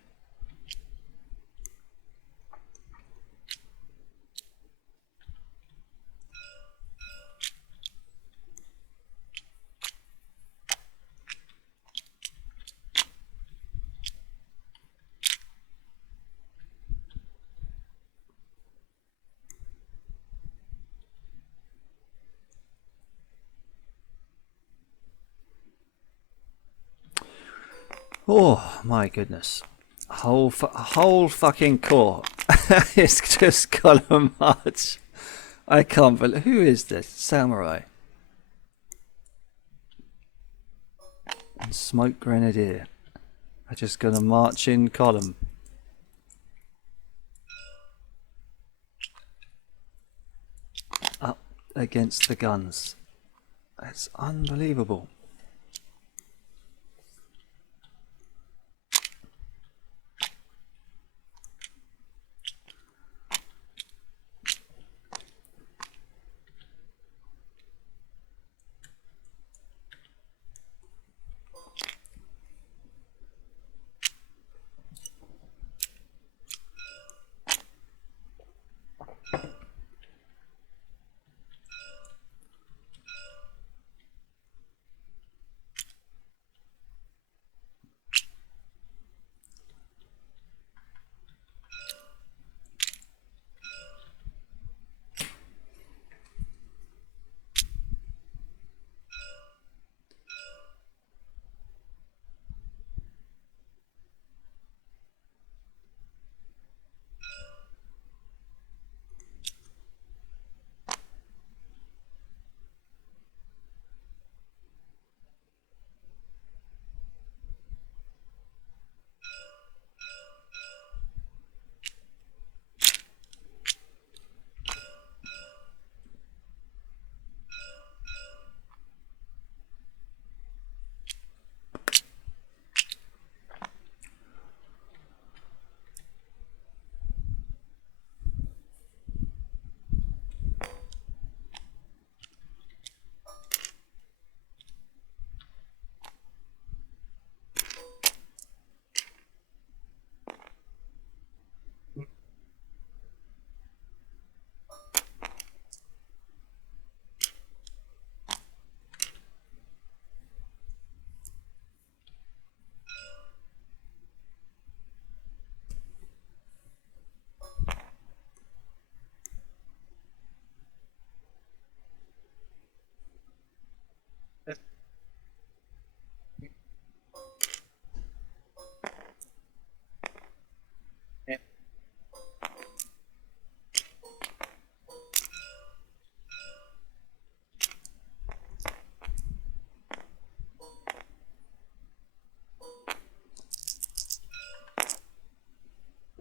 Oh my goodness. Whole fucking core. It's just column march. I can't believe. Who is this? Samurai. And Smoke Grenadier. I'm just gonna march in column. Up against the guns. That's unbelievable.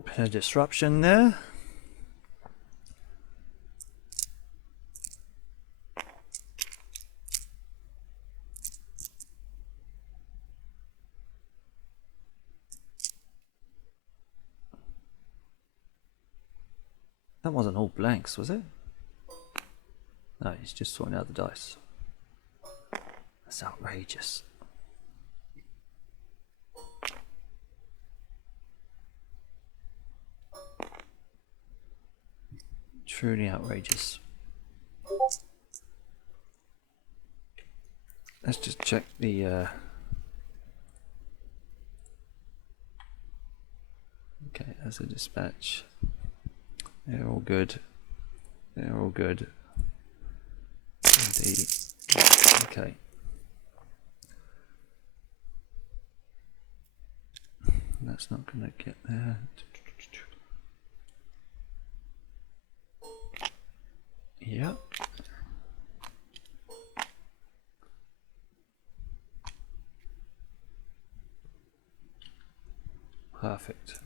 Bit of disruption there. That wasn't all blanks, was it? No, he's just sorting out the dice. That's outrageous. Truly outrageous. Let's just check the okay, as a dispatch. They're all good. They're all good. Indeed. Okay. That's not gonna get there. Yep. Perfect.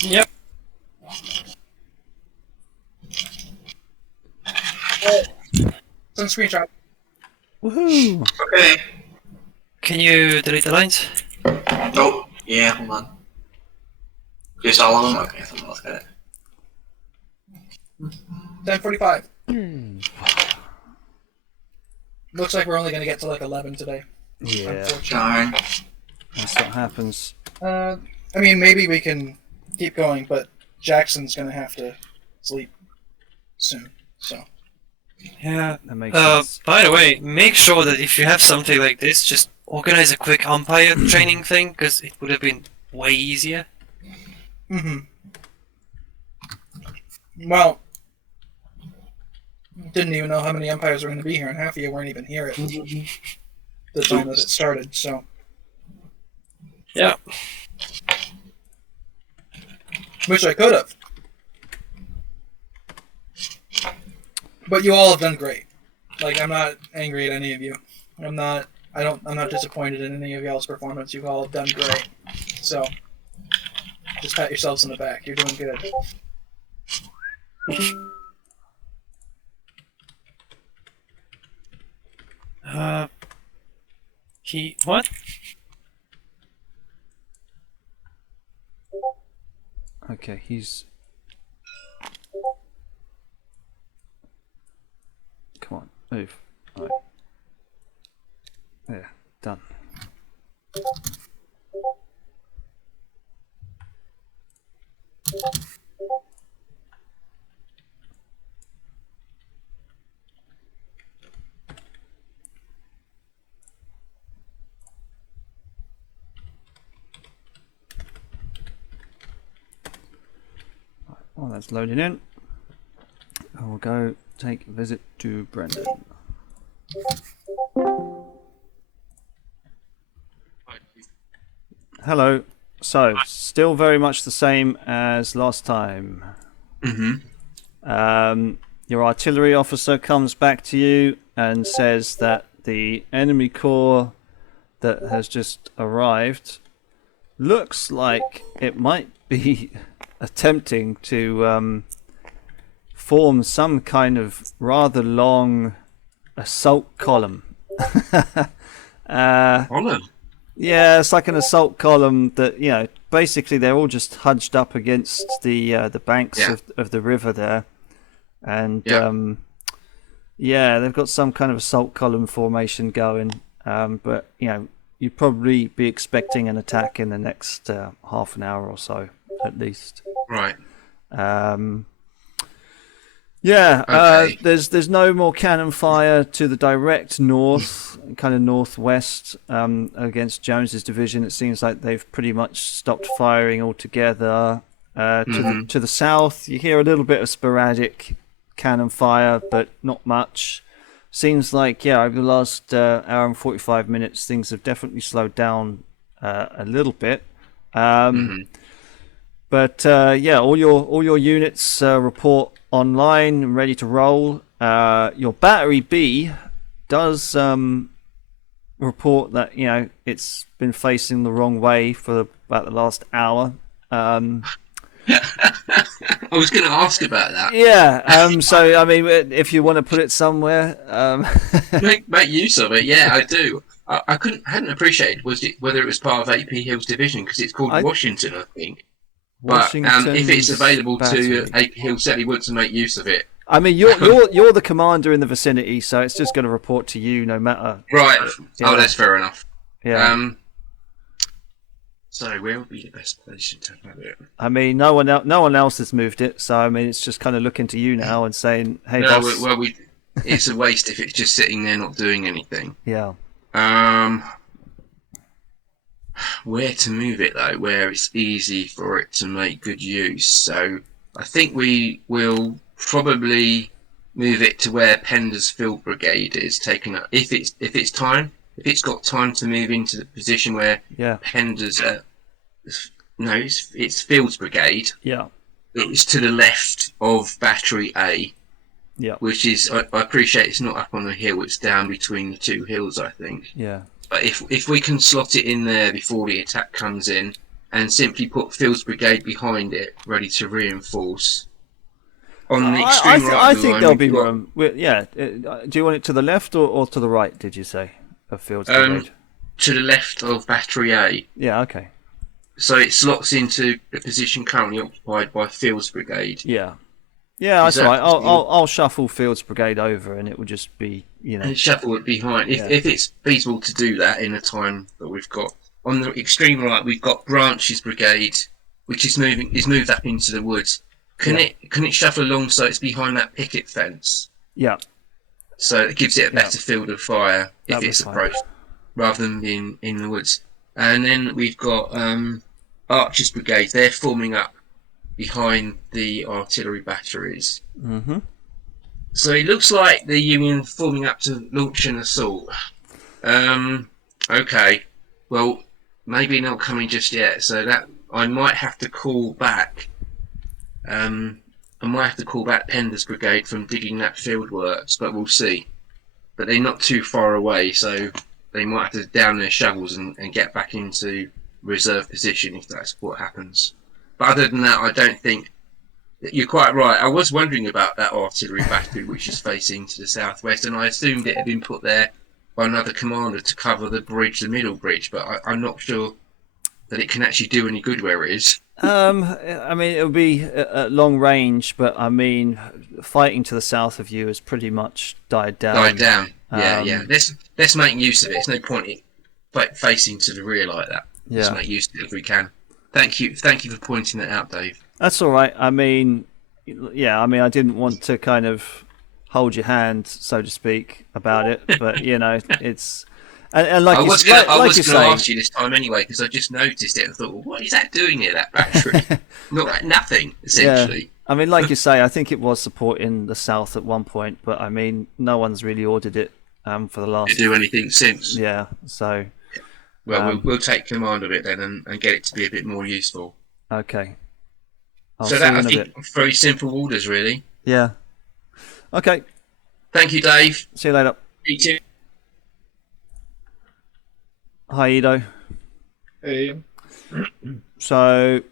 Yep. Some screenshot. Woohoo! Okay. Can you delete the lines? Oh, yeah, hold on. Just all of them? Okay, someone else got it. 10:45. Looks like we're only going to get to like 11 today. Yeah, Darn. that's what happens. I mean, maybe we can keep going, but Jackson's gonna have to sleep soon. So. Yeah. That makes sense. By the way, make sure that if you have something like this, just organize a quick umpire training thing, because it would have been way easier. Mm-hmm. Well, didn't even know how many umpires were going to be here, and half of you weren't even here at the time that it started, so. Yeah. Which I could have. But you all have done great. Like, I'm not angry at any of you. I'm not disappointed in any of y'all's performance. You all have done great. So, just pat yourselves on the back. You're doing good. What? Okay, he's... Come on, move. Right. There, done. While that's loading in, I will go take a visit to Brendan. Hello. So, still very much the same as last time. Your artillery officer comes back to you and says that the enemy corps that has just arrived looks like it might be attempting to form some kind of rather long assault column. Column? Yeah, it's like an assault column that, you know, basically they're all just hunched up against the banks of the river there. And they've got some kind of assault column formation going. But, you know, you'd probably be expecting an attack in the next half an hour or so, at least. Right. Okay. There's no more cannon fire to the direct north, kind of northwest, against Jones's division. It seems like they've pretty much stopped firing altogether. To the south, you hear a little bit of sporadic cannon fire, but not much. Seems like over the last hour and 45 minutes, things have definitely slowed down a little bit. But all your units report online and ready to roll. Your battery B does report that it's been facing the wrong way for about the last hour. I was going to ask about that. Yeah. So I mean, if you want to put it somewhere, make use of it. Yeah, I do. I hadn't appreciated whether it was part of AP Hill's division, because it's called Washington, I think. But if it's available to AP Hill, certainly would to make use of it. I mean, you're the commander in the vicinity, so it's just going to report to you no matter. Right. Oh, that's fair enough. Yeah. So where would be the best place to have it? I mean, no one else has moved it, so I mean, it's just kind of looking to you now and saying, "Hey, no, boss." Well, it's a waste if it's just sitting there not doing anything. Yeah. Where to move it though? Where it's easy for it to make good use. So I think we will probably move it to where Pender's Field Brigade is taken up. If it's got time to move into the position where Pender's it's Fields Brigade. Yeah. It's to the left of Battery A. Yeah. Which is I appreciate it's not up on the hill, it's down between the two hills, I think. Yeah. But if we can slot it in there before the attack comes in and simply put Fields Brigade behind it, ready to reinforce. On the extreme right I of the think line, there'll be room. Do you want it to the left or to the right, did you say, of Fields Brigade? To the left of Battery A. Yeah, okay. So it slots into the position currently occupied by Fields Brigade. Yeah. Yeah, that's right. I'll shuffle Fields Brigade over, and it will just be, And shuffle it behind. If it's feasible to do that in the time that we've got, on the extreme right, we've got Branch's brigade, which is moved up into the woods. Can it shuffle along so it's behind that picket fence? Yeah. So it gives it a better field of fire if it's fine. approached, rather than being in the woods. And then we've got Archer's brigade. They're forming up behind the artillery batteries. Mm-hmm. So it looks like the Union forming up to launch an assault. Okay. Well, maybe not coming just yet. So that I might have to call back. I might have to call back Pender's brigade from digging that field works, but we'll see. But they're not too far away, so they might have to down their shovels and get back into reserve position if that's what happens. But other than that, I don't think... You're quite right. I was wondering about that artillery battery which is facing to the southwest, and I assumed it had been put there by another commander to cover the bridge, the middle bridge, but I'm not sure that it can actually do any good where it is. I mean, it'll be at long range, but I mean, fighting to the south of you has pretty much died down. Yeah. Let's make use of it. There's no point in facing to the rear like that. Yeah. Let's make use of it if we can. Thank you for pointing that out, Dave. That's all right. I mean, yeah. I mean, I didn't want to kind of hold your hand, so to speak, about it, but you know, it's. And like I was going to saying, ask you this time anyway, because I just noticed it and thought, well, what is that doing here, that battery? Nothing, essentially. Yeah. I mean, like you say, I think it was supporting the south at one point, but I mean, no one's really ordered it for the last... To do anything since. Yeah, so... Well, we'll take command of it then and get it to be a bit more useful. Okay. So that, I think, very simple orders, really. Yeah. Okay. Thank you, Dave. See you later. You too. Hi, Ido. Hey. So,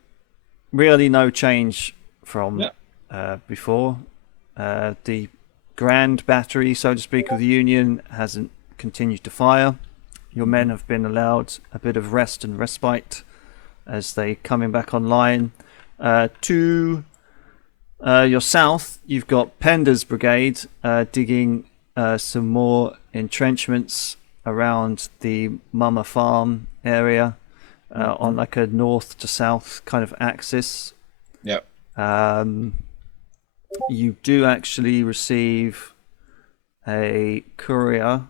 really no change from before. The grand battery, so to speak, of the Union hasn't continued to fire. Your men have been allowed a bit of rest and respite as they coming back online. To your south, you've got Pender's brigade digging some more entrenchments around the Mama Farm area on like a north to south kind of axis. Yep. You do actually receive a courier.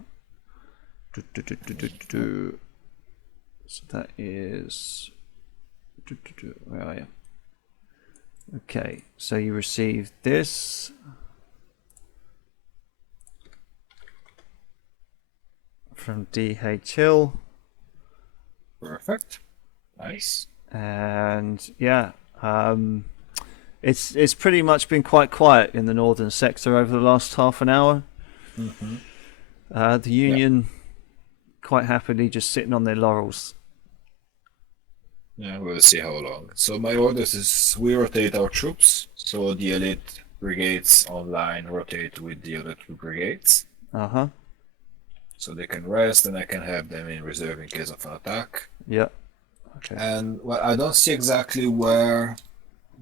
So that is... Where are you? Okay, so you receive this. From D.H. Hill. Perfect. Nice. And yeah, it's pretty much been quite quiet in the northern sector over the last half an hour. Mm-hmm. The Union quite happily just sitting on their laurels. Yeah, we'll see how long. So my orders is we rotate our troops, so the elite brigades online rotate with the other two brigades. Uh-huh. So they can rest and I can have them in reserve in case of an attack. Yeah. Okay. And well, I don't see exactly where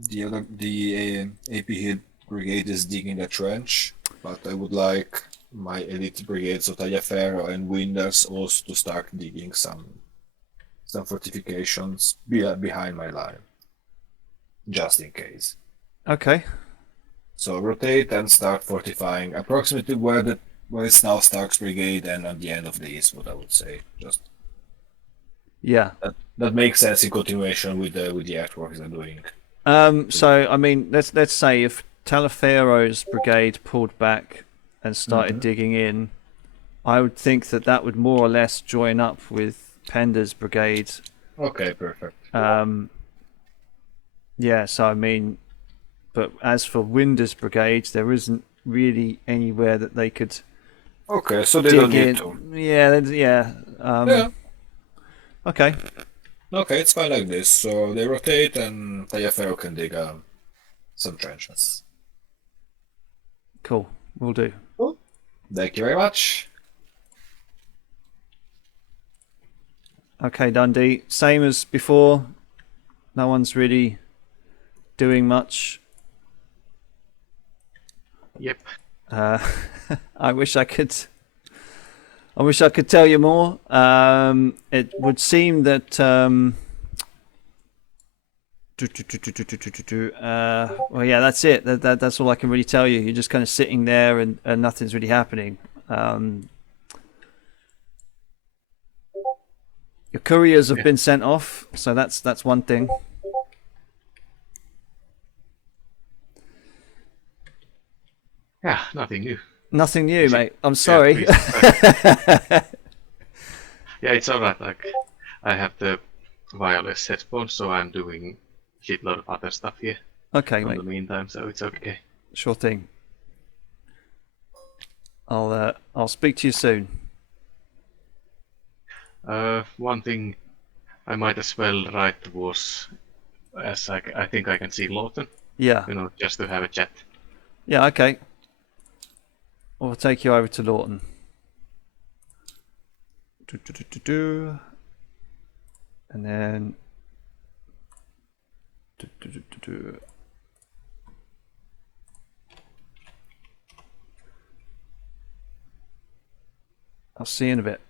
the AP Hit brigade is digging the trench, but I would like my elite brigades, so Tagliaferro and Winders, also to start digging some fortifications behind my line, just in case. Okay. So rotate and start fortifying approximately where it's now Stark's brigade and at the end of the Eastwood, I would say. Just that makes sense in continuation with the earthworks they're doing. So I mean, let's say if Tagliaferro's brigade pulled back and started digging in, I would think that would more or less join up with Pender's brigade. Okay, perfect. Yeah, so I mean, but as for Winder's brigade, there isn't really anywhere that they could. Okay, so they don't need to. Yeah. Yeah. Okay. Okay, it's fine like this. So they rotate and Tagliaferro can dig some trenches. Cool, will do. Cool. Thank you very much. Okay, Dundee. Same as before. No one's really doing much. Yep. I wish I could I wish I could tell you more. It would seem that. Well, yeah, that's it. That's all I can really tell you. You're just kind of sitting there, and nothing's really happening. Your couriers have been sent off, so that's one thing. Yeah, nothing new. Nothing new, mate. I'm sorry. Yeah, it's alright. Like, I have the wireless headphones, so I'm doing a shitload of other stuff here. Okay, in mate. the meantime, so it's okay. Sure thing. I'll speak to you soon. One thing I might as well write was, as I think I can see Lawton. Yeah. You know, just to have a chat. Yeah. Okay. We'll take you over to Lawton. And then. I'll see you in a bit.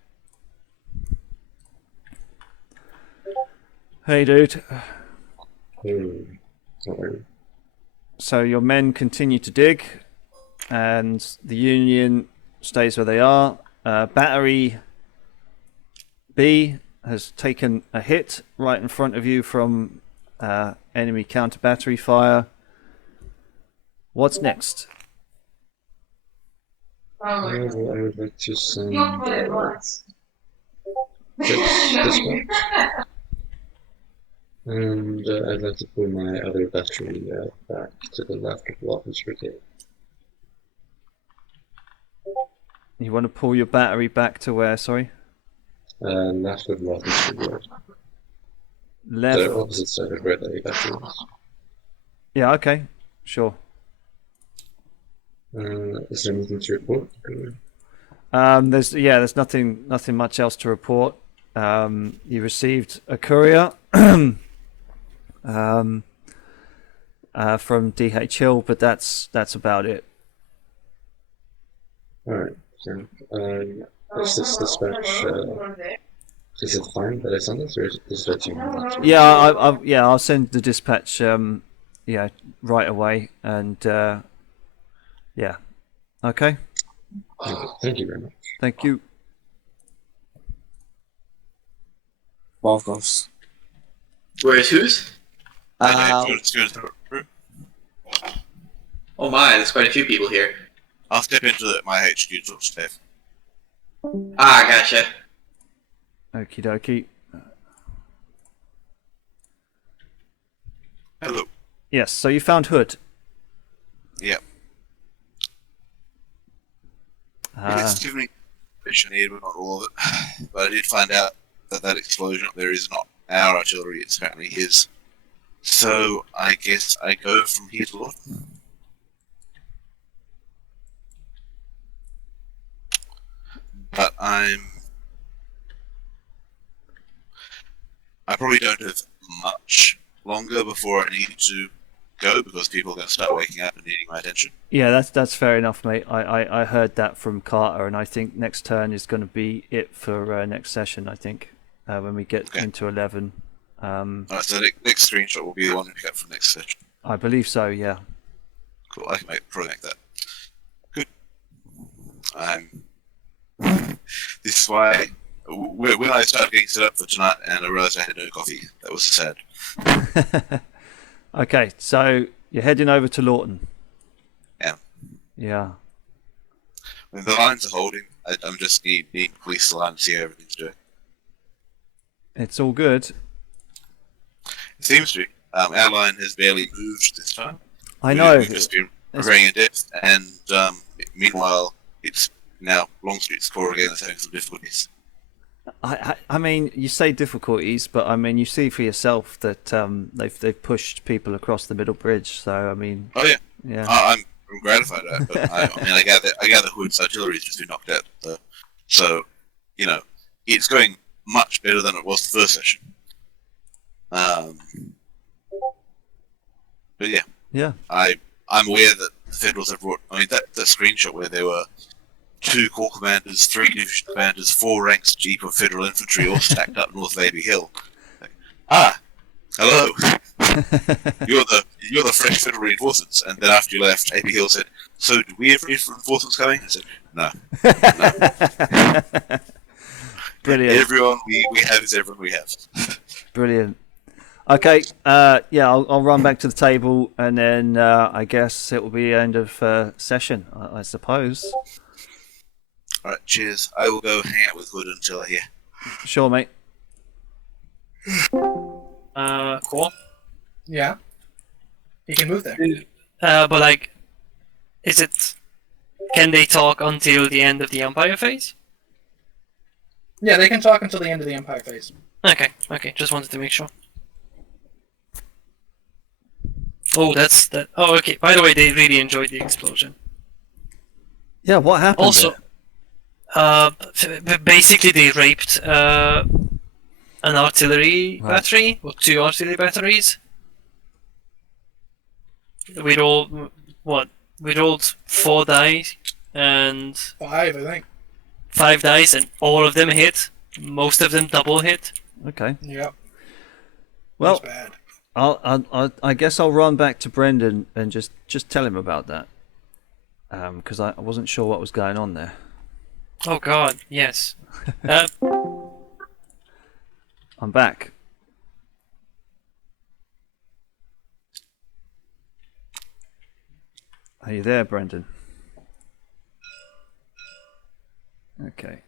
Hey, dude. So your men continue to dig, and the Union stays where they are. Battery B has taken a hit right in front of you from enemy counter battery fire. What's next? I would like to send this one. And I'd like to pull my other battery back to the left of Lawton's brigade. You want to pull your battery back to where, sorry? Left of Lawton's brigade. Left? The opposite side of where the battery is. Yeah, okay. Sure. Is there anything to report? There's nothing much else to report. You received a courier from DH Hill, but that's about it. Alright, so is this dispatch is it fine that I send this, or is there too much? Yeah, I'll send the dispatch right away, and yeah. Okay. Thank you very much. Thank you. Volkov's. Where's whose? Uh, Oh my, there's quite a few people here. I'll step into my HQ to talk to Steph. Ah, gotcha. Okie dokie. Hello. Yes, so you found Hood. Yeah. It's given me information here, but not all of it. But I did find out that explosion up there is not our artillery, it's apparently his. So I guess I go from here to Lawton. But I probably don't have much longer before I need to go, because people are going to start waking up and needing my attention. Yeah, that's fair enough, mate. I heard that from Carter, and I think next turn is going to be it for next session, I think, when we get into 11. Alright, so the next screenshot will be the one we pick up from next session. I believe so, yeah. Cool, I can probably make that. Good. This is why, when I started getting set up for tonight and I realised I had no coffee, that was sad. Okay, so you're heading over to Lawton. Yeah. Yeah. When the lines are holding, I'm just needing to police the line to see how everything's doing. It's all good. It seems to be. Our line has barely moved this time. I know. We've just been preparing in depth, and meanwhile, it's now Longstreet's core again is having some difficulties. I mean, you say difficulties, but I mean, you see for yourself that they've pushed people across the middle bridge. So I mean, oh yeah, yeah. I'm gratified at that. But I gather Hood's artillery has just been knocked out. So you know, it's going much better than it was the first session. But yeah, yeah. I'm aware that the Federals have brought. I mean, that screenshot where they were 2 corps commanders, 3 division commanders, 4 ranks deep of Federal infantry all stacked up north of AB Hill. Hello. You're the fresh Federal reinforcements. And then after you left, AB Hill said, "So do we have reinforcements coming?" I said, "No." Brilliant. Everyone we have is everyone we have. Brilliant. Okay, yeah, I'll run back to the table, and then I guess it will be the end of session, I suppose. Alright, cheers. I will go hang out with Hood until I hear. Sure, mate. Cool. Yeah. He can move there. But like, is it? Can they talk until the end of the Umpire phase? Yeah, they can talk until the end of the Empire phase. Okay, just wanted to make sure. Oh, that's that. Oh, okay. By the way, they really enjoyed the explosion. Yeah, what happened? Also, basically they raped an artillery battery, or 2 artillery batteries. We rolled what? We rolled 4 dice and 5, I think. 5 dice, and all of them hit. Most of them double hit. Okay. Yep. Well, That's bad. I guess I'll run back to Brendan and just tell him about that, because I wasn't sure what was going on there. Oh God, yes. I'm back. Are you there, Brendan? Okay.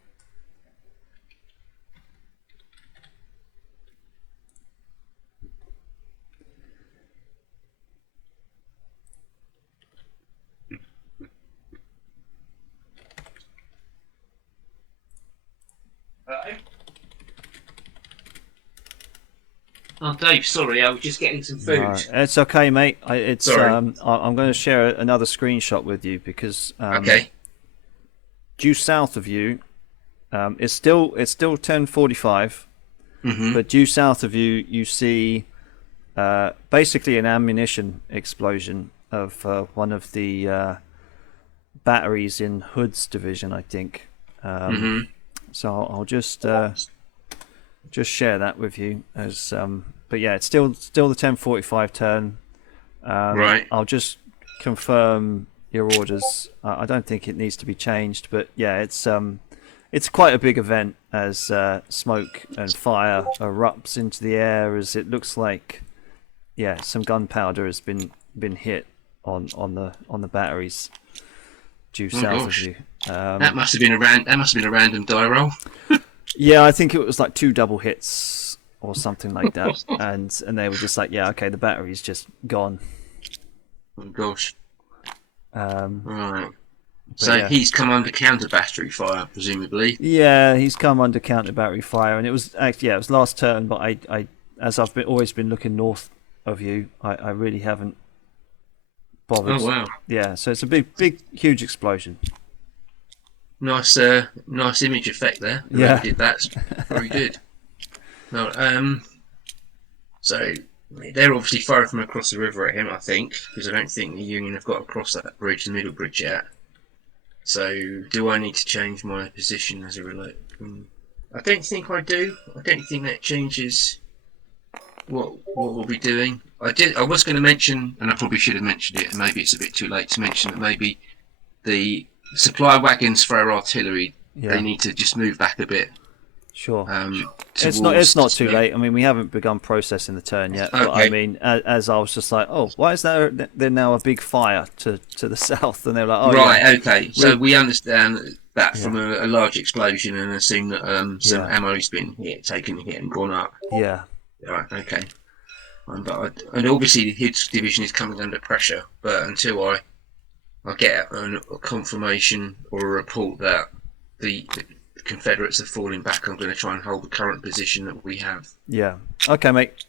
Oh, Dave, sorry, I was just getting some food. It's okay, mate. Sorry. I'm going to share another screenshot with you because Okay. due south of you, it's still 10:45, but due south of you, you see basically an ammunition explosion of one of the batteries in Hood's division, I think. So I'll just share that with you as but yeah, it's still the 10:45 turn. Right. I'll just confirm your orders. I don't think it needs to be changed, but yeah, it's quite a big event as smoke and fire erupts into the air, as it looks like some gunpowder has been hit on the batteries due south of you. That must have been a random die roll. Yeah, I think it was like 2 double hits or something like that, and they were just like, yeah, okay, the battery's just gone. Oh gosh. Right. But So yeah. he's come under counter battery fire, presumably. Yeah, he's come under counter battery fire, and it was actually it was last turn, but I as I've always been looking north of you, I really haven't bothered. Oh wow. Yeah, so it's a big, huge explosion. Nice image effect there. Yeah. Did that. Very good. No, so they're obviously firing from across the river at him, I think, because I don't think the Union have got across that bridge, the middle bridge yet. So, do I need to change my position as a relate? I don't think I do. I don't think that changes what we'll be doing. I was going to mention, and I probably should have mentioned it, and maybe it's a bit too late to mention that maybe the supply wagons for our artillery, they need to just move back a bit. Sure. It's not too late. I mean, we haven't begun processing the turn yet. Okay. But I mean, as I was just like, oh, why is there now a big fire to the south? And they're like, oh, right, yeah. okay. So we understand that from a large explosion, and assume that some ammo's been taken a hit and gone up. Yeah. Right, okay. And obviously his division is coming under pressure, but until I get a confirmation or a report that the Confederates are falling back, I'm going to try and hold the current position that we have. Yeah. Okay, mate.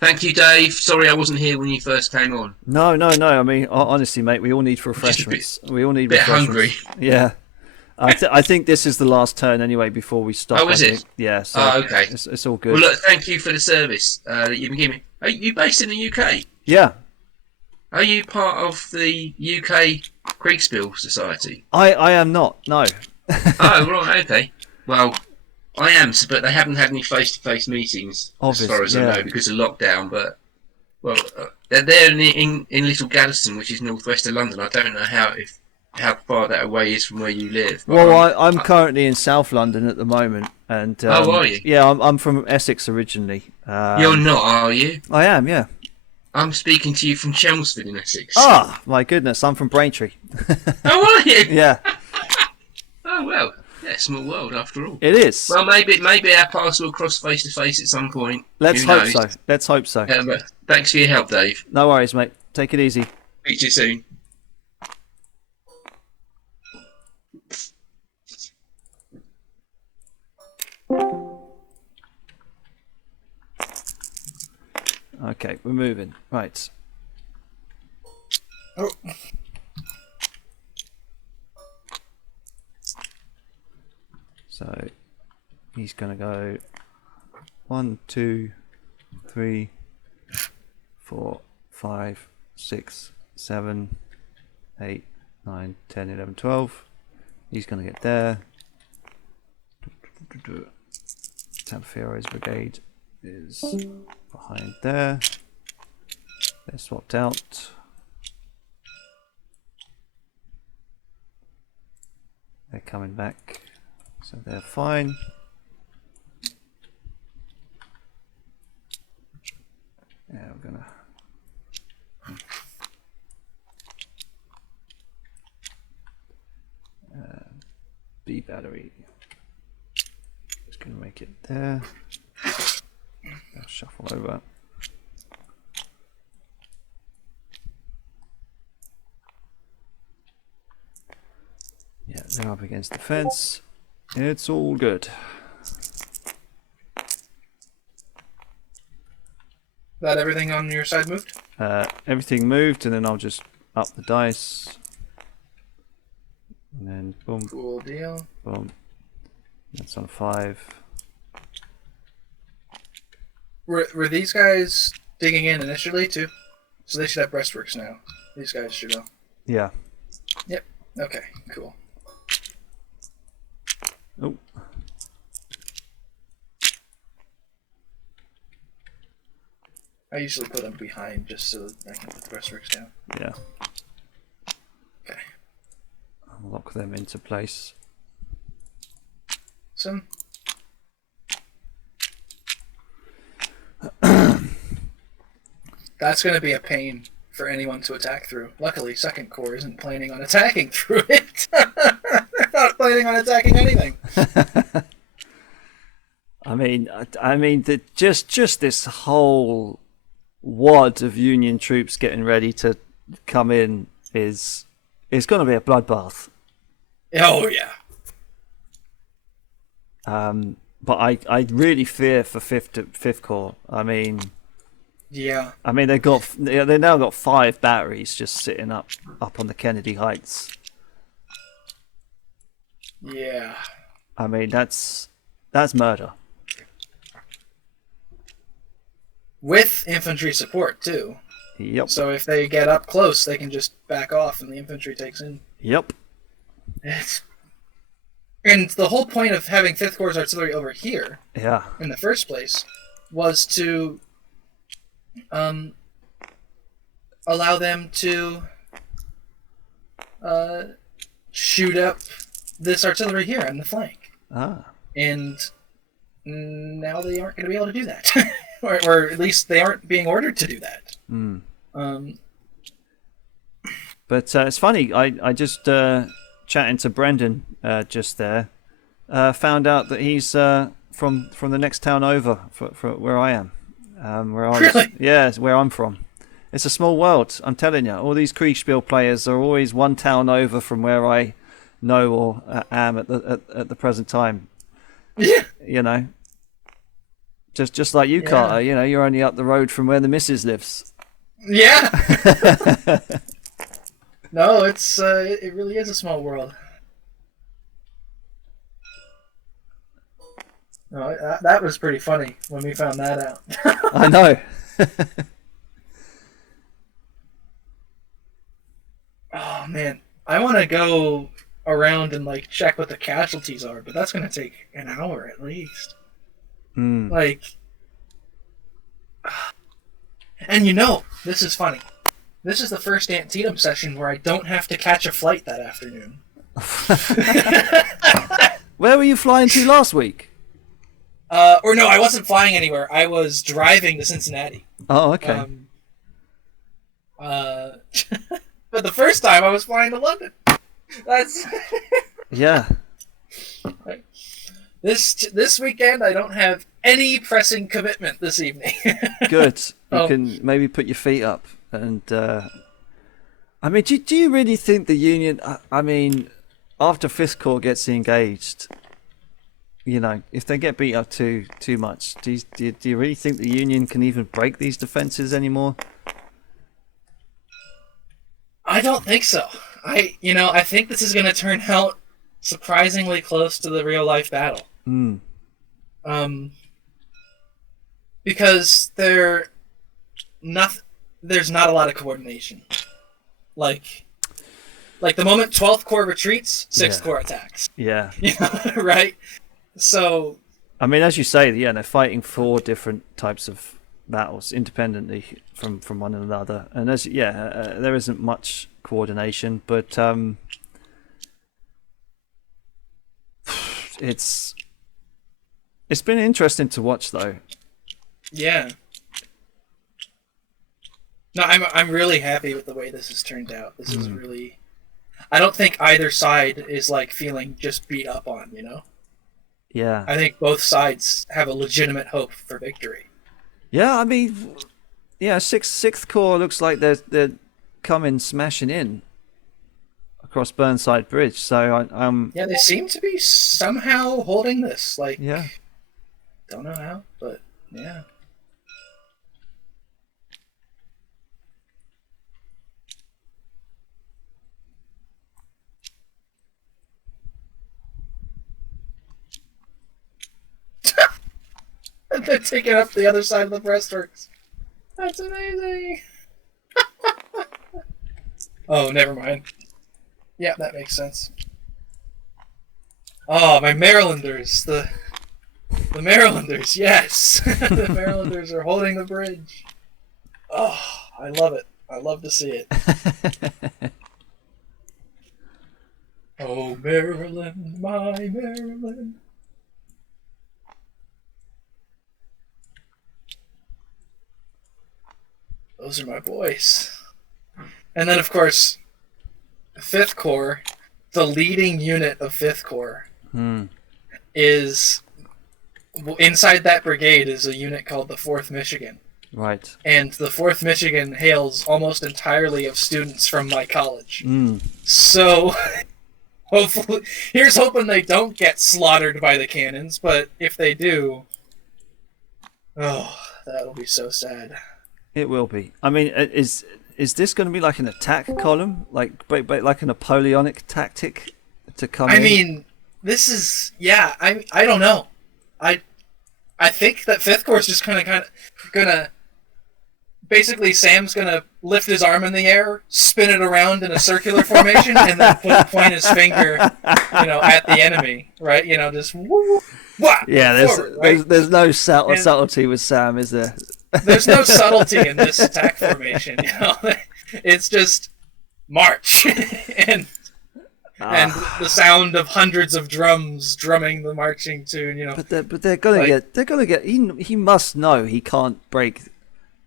Thank you, Dave. Sorry I wasn't here when you first came on. No. I mean, honestly, mate, we all need refreshments. We all need bit refreshments. hungry. Yeah. I think this is the last turn anyway before we stop. Oh, is it? Yeah. So okay. It's all good. Well, look, thank you for the service that you've been giving me. Are you based in the UK? Yeah. Are you part of the UK Kriegsspiel Society? I am not. No. Oh, right, okay. Well, I am, but they haven't had any face-to-face meetings, as far as I know, because of lockdown. But they're there in Little Gaddesden, which is northwest of London. I don't know how far that away is from where you live. Well, I'm currently in South London at the moment, and how are you? Yeah, I'm from Essex originally. You're not, are you? I am, yeah. I'm speaking to you from Chelmsford in Essex. Ah, my goodness, I'm from Braintree. How are you? Yeah. Oh well, yeah, small world after all. It is. Well, maybe our paths will cross face to face at some point. Let's hope so. Let's hope so. Thanks for your help, Dave. No worries, mate. Take it easy. Speak to you soon. Okay, we're moving. Right. Oh. So he's gonna go 1, 2, 3, 4, 5, 6, 7, 8, 9, 10, 11, 12. He's gonna get there. Tanfiero's brigade is behind there. They're swapped out. They're coming back, so they're fine. Yeah, we're gonna B battery. Just gonna make it there. I'll shuffle over. Yeah, they're up against the fence. It's all good. That everything on your side moved? Everything moved, and then I'll just up the dice. And then boom. Cool deal. Boom. That's on 5. Were these guys digging in initially too? So they should have breastworks now. These guys should go. Yeah. Yep. Okay. Cool. Oh. I usually put them behind just so I can put the breastworks down. Yeah. Okay. I'll lock them into place. Some. That's going to be a pain for anyone to attack through. Luckily, Second Corps isn't planning on attacking through it. They're not planning on attacking anything. I mean, just this whole wad of Union troops getting ready to come in is going to be a bloodbath. Oh yeah. But I really fear for Fifth Corps. I mean, yeah. I mean they now got 5 batteries just sitting up on the Kennedy Heights. Yeah. I mean that's murder. With infantry support too. Yep. So if they get up close, they can just back off, and the infantry takes in. Yep. And the whole point of having 5th Corps artillery over here, yeah, in the first place, was to allow them to shoot up this artillery here on the flank. Ah. And now they aren't going to be able to do that. or at least they aren't being ordered to do that. Mm. But it's funny, I just chatting to Brendan just there, found out that he's from the next town over for where I am. Where I was, really? yeah, it's where I'm from. It's a small world, I'm telling you. All these Kriegsspiel players are always one town over from where I know or am at the present time. Yeah. You know, just like you, Carter. You know, you're only up the road from where the missus lives. Yeah. No, it's it really is a small world. No, that was pretty funny when we found that out. I know. Oh man, I want to go around and like check what the casualties are, but that's going to take an hour at least. Like, and this is funny. This is the first Antietam session where I don't have to catch a flight that afternoon. Where were you flying to last week? Or no, I wasn't flying anywhere. I was driving to Cincinnati. Oh, okay. But the first time I was flying to London. That's yeah. This weekend I don't have any pressing commitment this evening. Good. You can maybe put your feet up and. I mean, do you really think the Union? I mean, after Fifth Corps gets engaged, if they get beat up too much, do you really think the Union can even break these defenses anymore? I don't think so. I think this is going to turn out surprisingly close to the real life battle. Because there's not a lot of coordination. Like the moment 12th Corps retreats, 6th Corps attacks. Yeah. Right? So... I mean, as you say, they're fighting 4 different types of battles independently from one another. And there isn't much coordination, but it's been interesting to watch, though. Yeah. No, I'm really happy with the way this has turned out. This is really... I don't think either side is feeling just beat up on, Yeah. I think both sides have a legitimate hope for victory. Yeah, I mean, Sixth Corps looks like they're coming smashing in across Burnside Bridge. So yeah, they seem to be somehow holding this. Yeah. Don't know how, but yeah. They're taking up the other side of the breastworks. That's amazing. Oh, never mind. Yeah, that makes sense. Oh, my Marylanders. The Marylanders, yes. The Marylanders are holding the bridge. Oh, I love it. I love to see it. Oh, Maryland, my Maryland. Those are my boys. And then, of course, 5th Corps, the leading unit of 5th Corps, is... Inside that brigade is a unit called the 4th Michigan. Right. And the 4th Michigan hails almost entirely of students from my college. So, hopefully... Here's hoping they don't get slaughtered by the cannons, but if they do... Oh, that'll be so sad. It will be. I mean, is this going to be like an attack column, like a Napoleonic tactic to come in? I mean, this is I don't know. I think that 5th Corps is just kind of gonna basically Sam's gonna lift his arm in the air, spin it around in a circular formation, and then point his finger, at the enemy, right? Just woo, wah, forward, right? there's no subtlety with Sam, is there? There's no subtlety in this attack formation, It's just march and the sound of hundreds of drums drumming the marching tune, But they're gonna get. He must know he can't break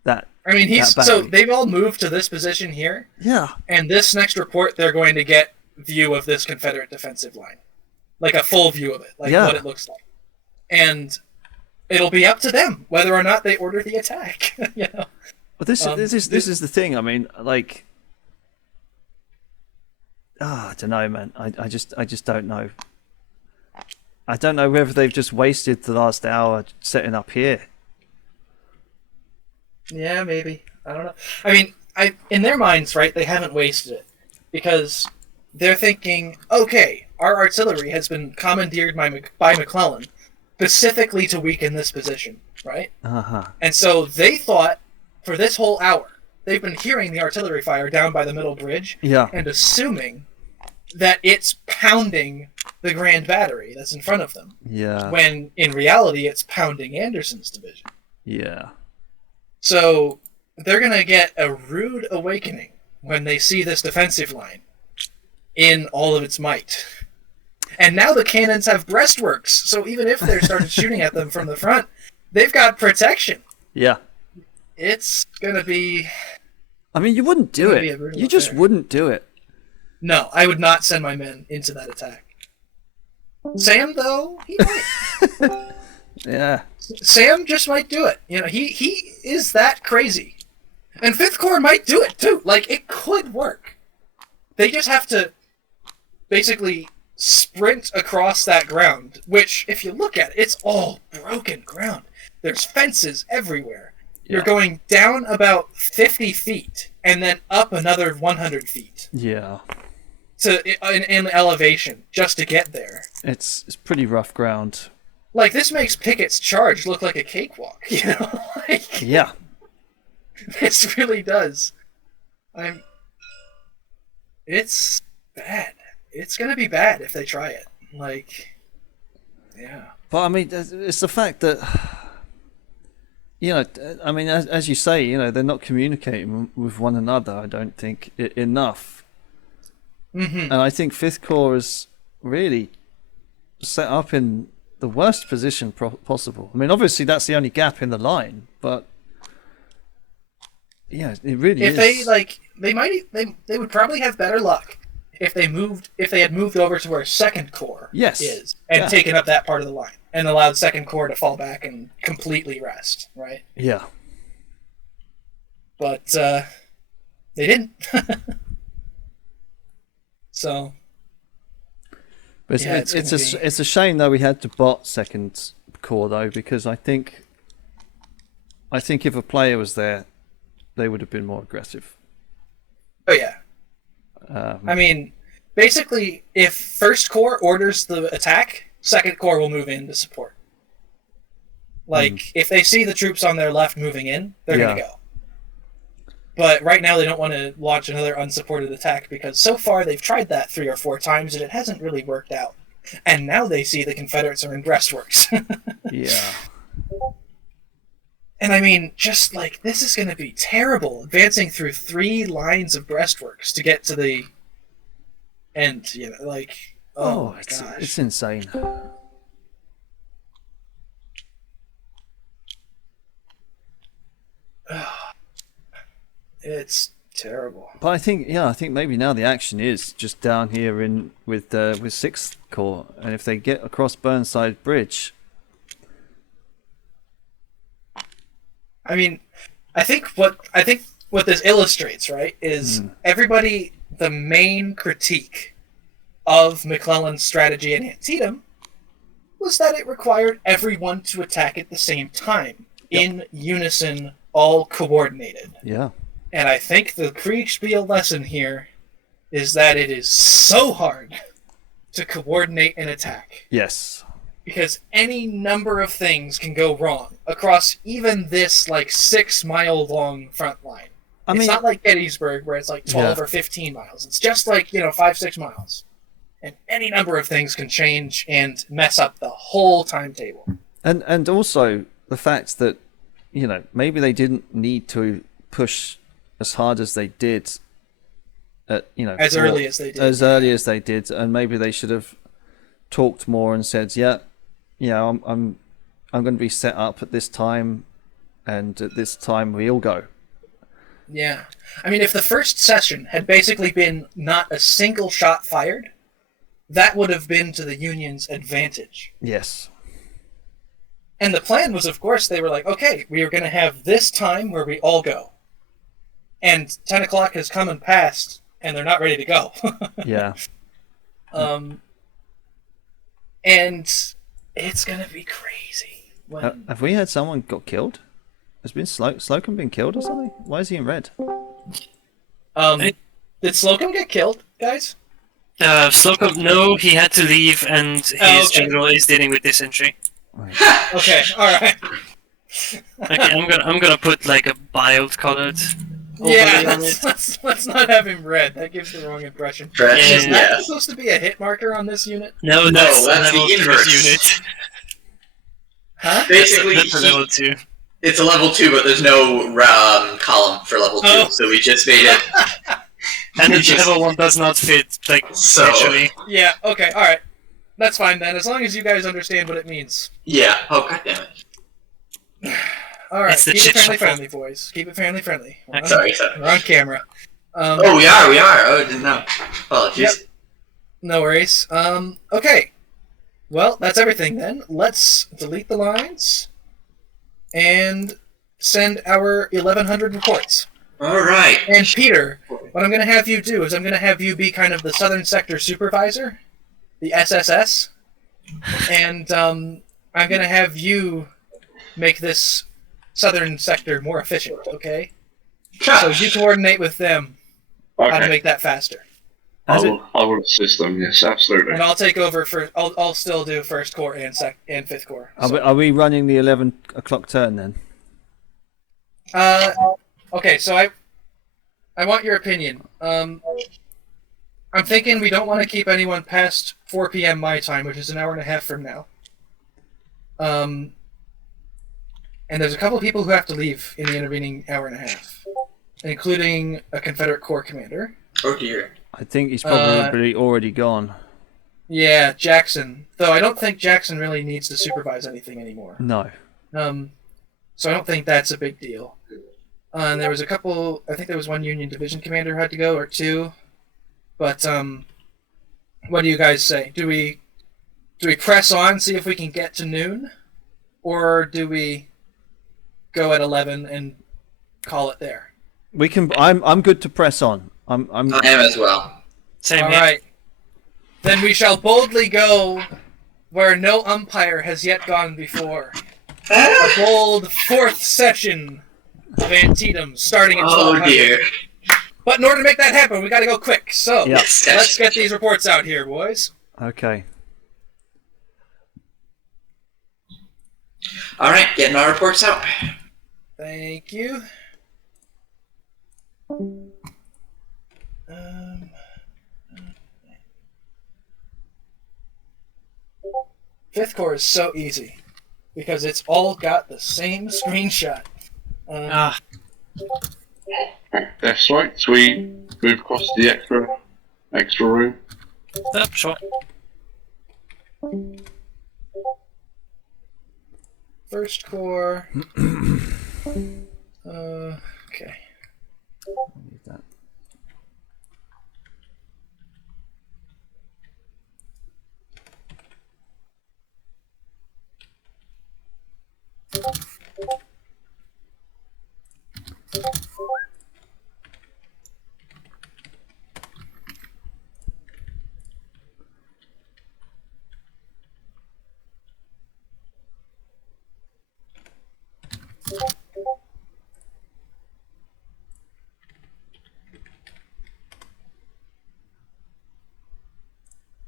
that. I mean, so they've all moved to this position here. Yeah. And this next report, they're going to get view of this Confederate defensive line, like a full view of it, what it looks like, and it'll be up to them whether or not they order the attack. But this is the thing. I mean, I don't know, man. I just don't know. I don't know whether they've just wasted the last hour setting up here. Yeah, maybe. I don't know. I mean, in their minds, right? They haven't wasted it because they're thinking, okay, our artillery has been commandeered by McClellan specifically to weaken this position, right? And so they thought for this whole hour they've been hearing the artillery fire down by the middle bridge, and assuming that it's pounding the Grand Battery that's in front of them. Yeah. When in reality, it's pounding Anderson's division. Yeah. So they're going to get a rude awakening when they see this defensive line in all of its might. And now the cannons have breastworks, so even if they're started shooting at them from the front, they've got protection. Yeah. It's going to be... I mean, you wouldn't do it. You just wouldn't do it. No, I would not send my men into that attack. Sam, though, he might. Yeah. Sam just might do it. You know, he is that crazy. And 5th Corps might do it, too. Like, it could work. They just have to basically sprint across that ground, which, if you look at it, it's all broken ground. There's fences everywhere. You're going down about 50 feet, and then up another 100 feet. Yeah. In elevation, just to get there. It's pretty rough ground. Like, this makes Pickett's charge look like a cakewalk, you know? Like, yeah. This really does. It's bad. It's gonna be bad if they try it. Like, yeah. But, I mean, it's the fact that... You know, I mean, as you say, you know, they're not communicating with one another, I don't think, enough. Mm-hmm. And I think 5th Corps is really set up in the worst position possible. I mean, obviously that's the only gap in the line, but yeah, it really is. They would probably have better luck if they had moved over to where 2nd Corps is and taken up that part of the line and allowed 2nd Corps to fall back and completely rest, right? Yeah. But they didn't. So, but it's a shame though we had to bot 2nd Corps though, because I think if a player was there, they would have been more aggressive. Oh yeah. I mean, basically, if 1st Corps orders the attack, 2nd Corps will move in to support. Like, if they see the troops on their left moving in, they're going to go. But right now they don't want to launch another unsupported attack because so far they've tried that 3 or 4 times and it hasn't really worked out. And now they see the Confederates are in breastworks. Yeah. And I mean, just like, this is going to be terrible, advancing through 3 lines of breastworks to get to the end, you know, like, oh my gosh. It's insane. It's terrible. But I think maybe now the action is just down here with 6th Corps, and if they get across Burnside Bridge. I mean, I think what this illustrates, right, is everybody, the main critique of McClellan's strategy in Antietam was that it required everyone to attack at the same time, in unison, all coordinated. Yeah. And I think the Kriegsspiel lesson here is that it is so hard to coordinate an attack. Yes. Because any number of things can go wrong across even this, like, 6-mile-long front line. It's not like Gettysburg, where it's like 12 or 15 miles. It's just like, 5-6 miles. And any number of things can change and mess up the whole timetable. And also the fact that, maybe they didn't need to push as hard as they did as early as they did, and maybe they should have talked more and said, I'm going to be set up at this time, and at this time we'll go. Yeah. I mean, if the first session had basically been not a single shot fired, that would have been to the Union's advantage. Yes. And the plan was, of course, they were like, okay, we are going to have this time where we all go. And 10 o'clock has come and passed, and they're not ready to go. Yeah. And it's going to be crazy. Have we had someone got killed? Has Slocum been killed or something? Why is he in red? Did Slocum get killed, guys? Slocum, no, he had to leave, and his general is dealing with dysentery. Right. Okay, alright. Okay, I'm gonna put like a mild colored. Yeah, let's not have him red. That gives the wrong impression. Is that supposed to be a hit marker on this unit? No, that's the inverse unit. Huh? Basically, that's a level 2. It's a level 2, but there's no column for level 2, so we just made it. And the level 1 does not fit, like, literally. Yeah, okay, alright. That's fine then, as long as you guys understand what it means. Yeah, oh goddammit. Alright, keep it family, boys. Keep it family. Sorry. We're on camera. Oh, we are. Oh, I didn't know. Apologies. Yep. No worries. Okay. Well, that's everything then. Let's delete the lines and send our 1100 reports. Alright. And Peter, what I'm going to have you do is I'm going to have you be kind of the Southern Sector Supervisor, the SSS, and I'm going to have you make this Southern Sector more efficient, okay? So you coordinate with them how to make that faster. I will assist them, yes, absolutely. And I'll take over for. I'll still do First Corps and Fifth Corps. So. Are we running the 11 o'clock turn then? Okay, so I want your opinion. I'm thinking we don't want to keep anyone past 4 p.m. my time, which is an hour and a half from now. And there's a couple people who have to leave in the intervening hour and a half, including a Confederate Corps commander. Oh dear. I think he's probably already gone. Yeah, Jackson. Though I don't think Jackson really needs to supervise anything anymore. No. So I don't think that's a big deal. And there was a couple. I think there was one Union Division commander who had to go, or two. But what do you guys say? Do we press on, see if we can get to noon, or do we go at 11 and call it there? We can. I'm good to press on. I am as well. Same All here. right. Then we shall boldly go where no umpire has yet gone before. A bold fourth session of Antietam starting at 1200. Oh dear. But in order to make that happen, we got to go quick. So Yep. let's get these reports out here, boys. Okay. All right, getting our reports out. Thank you. Fifth Corps is so easy because it's all got the same screenshot. That's right. So we move across the extra room. Yep, sure. First Corps. Okay. Leave that.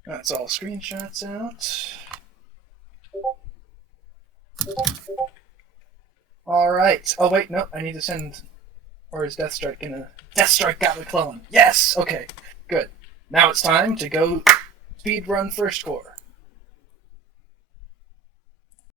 That's all screenshots out. Alright. Oh wait, no, I need to send... Or is Death Strike gonna... Death Strike got McClellan! Yes! Okay, good. Now it's time to go speed run First Corps.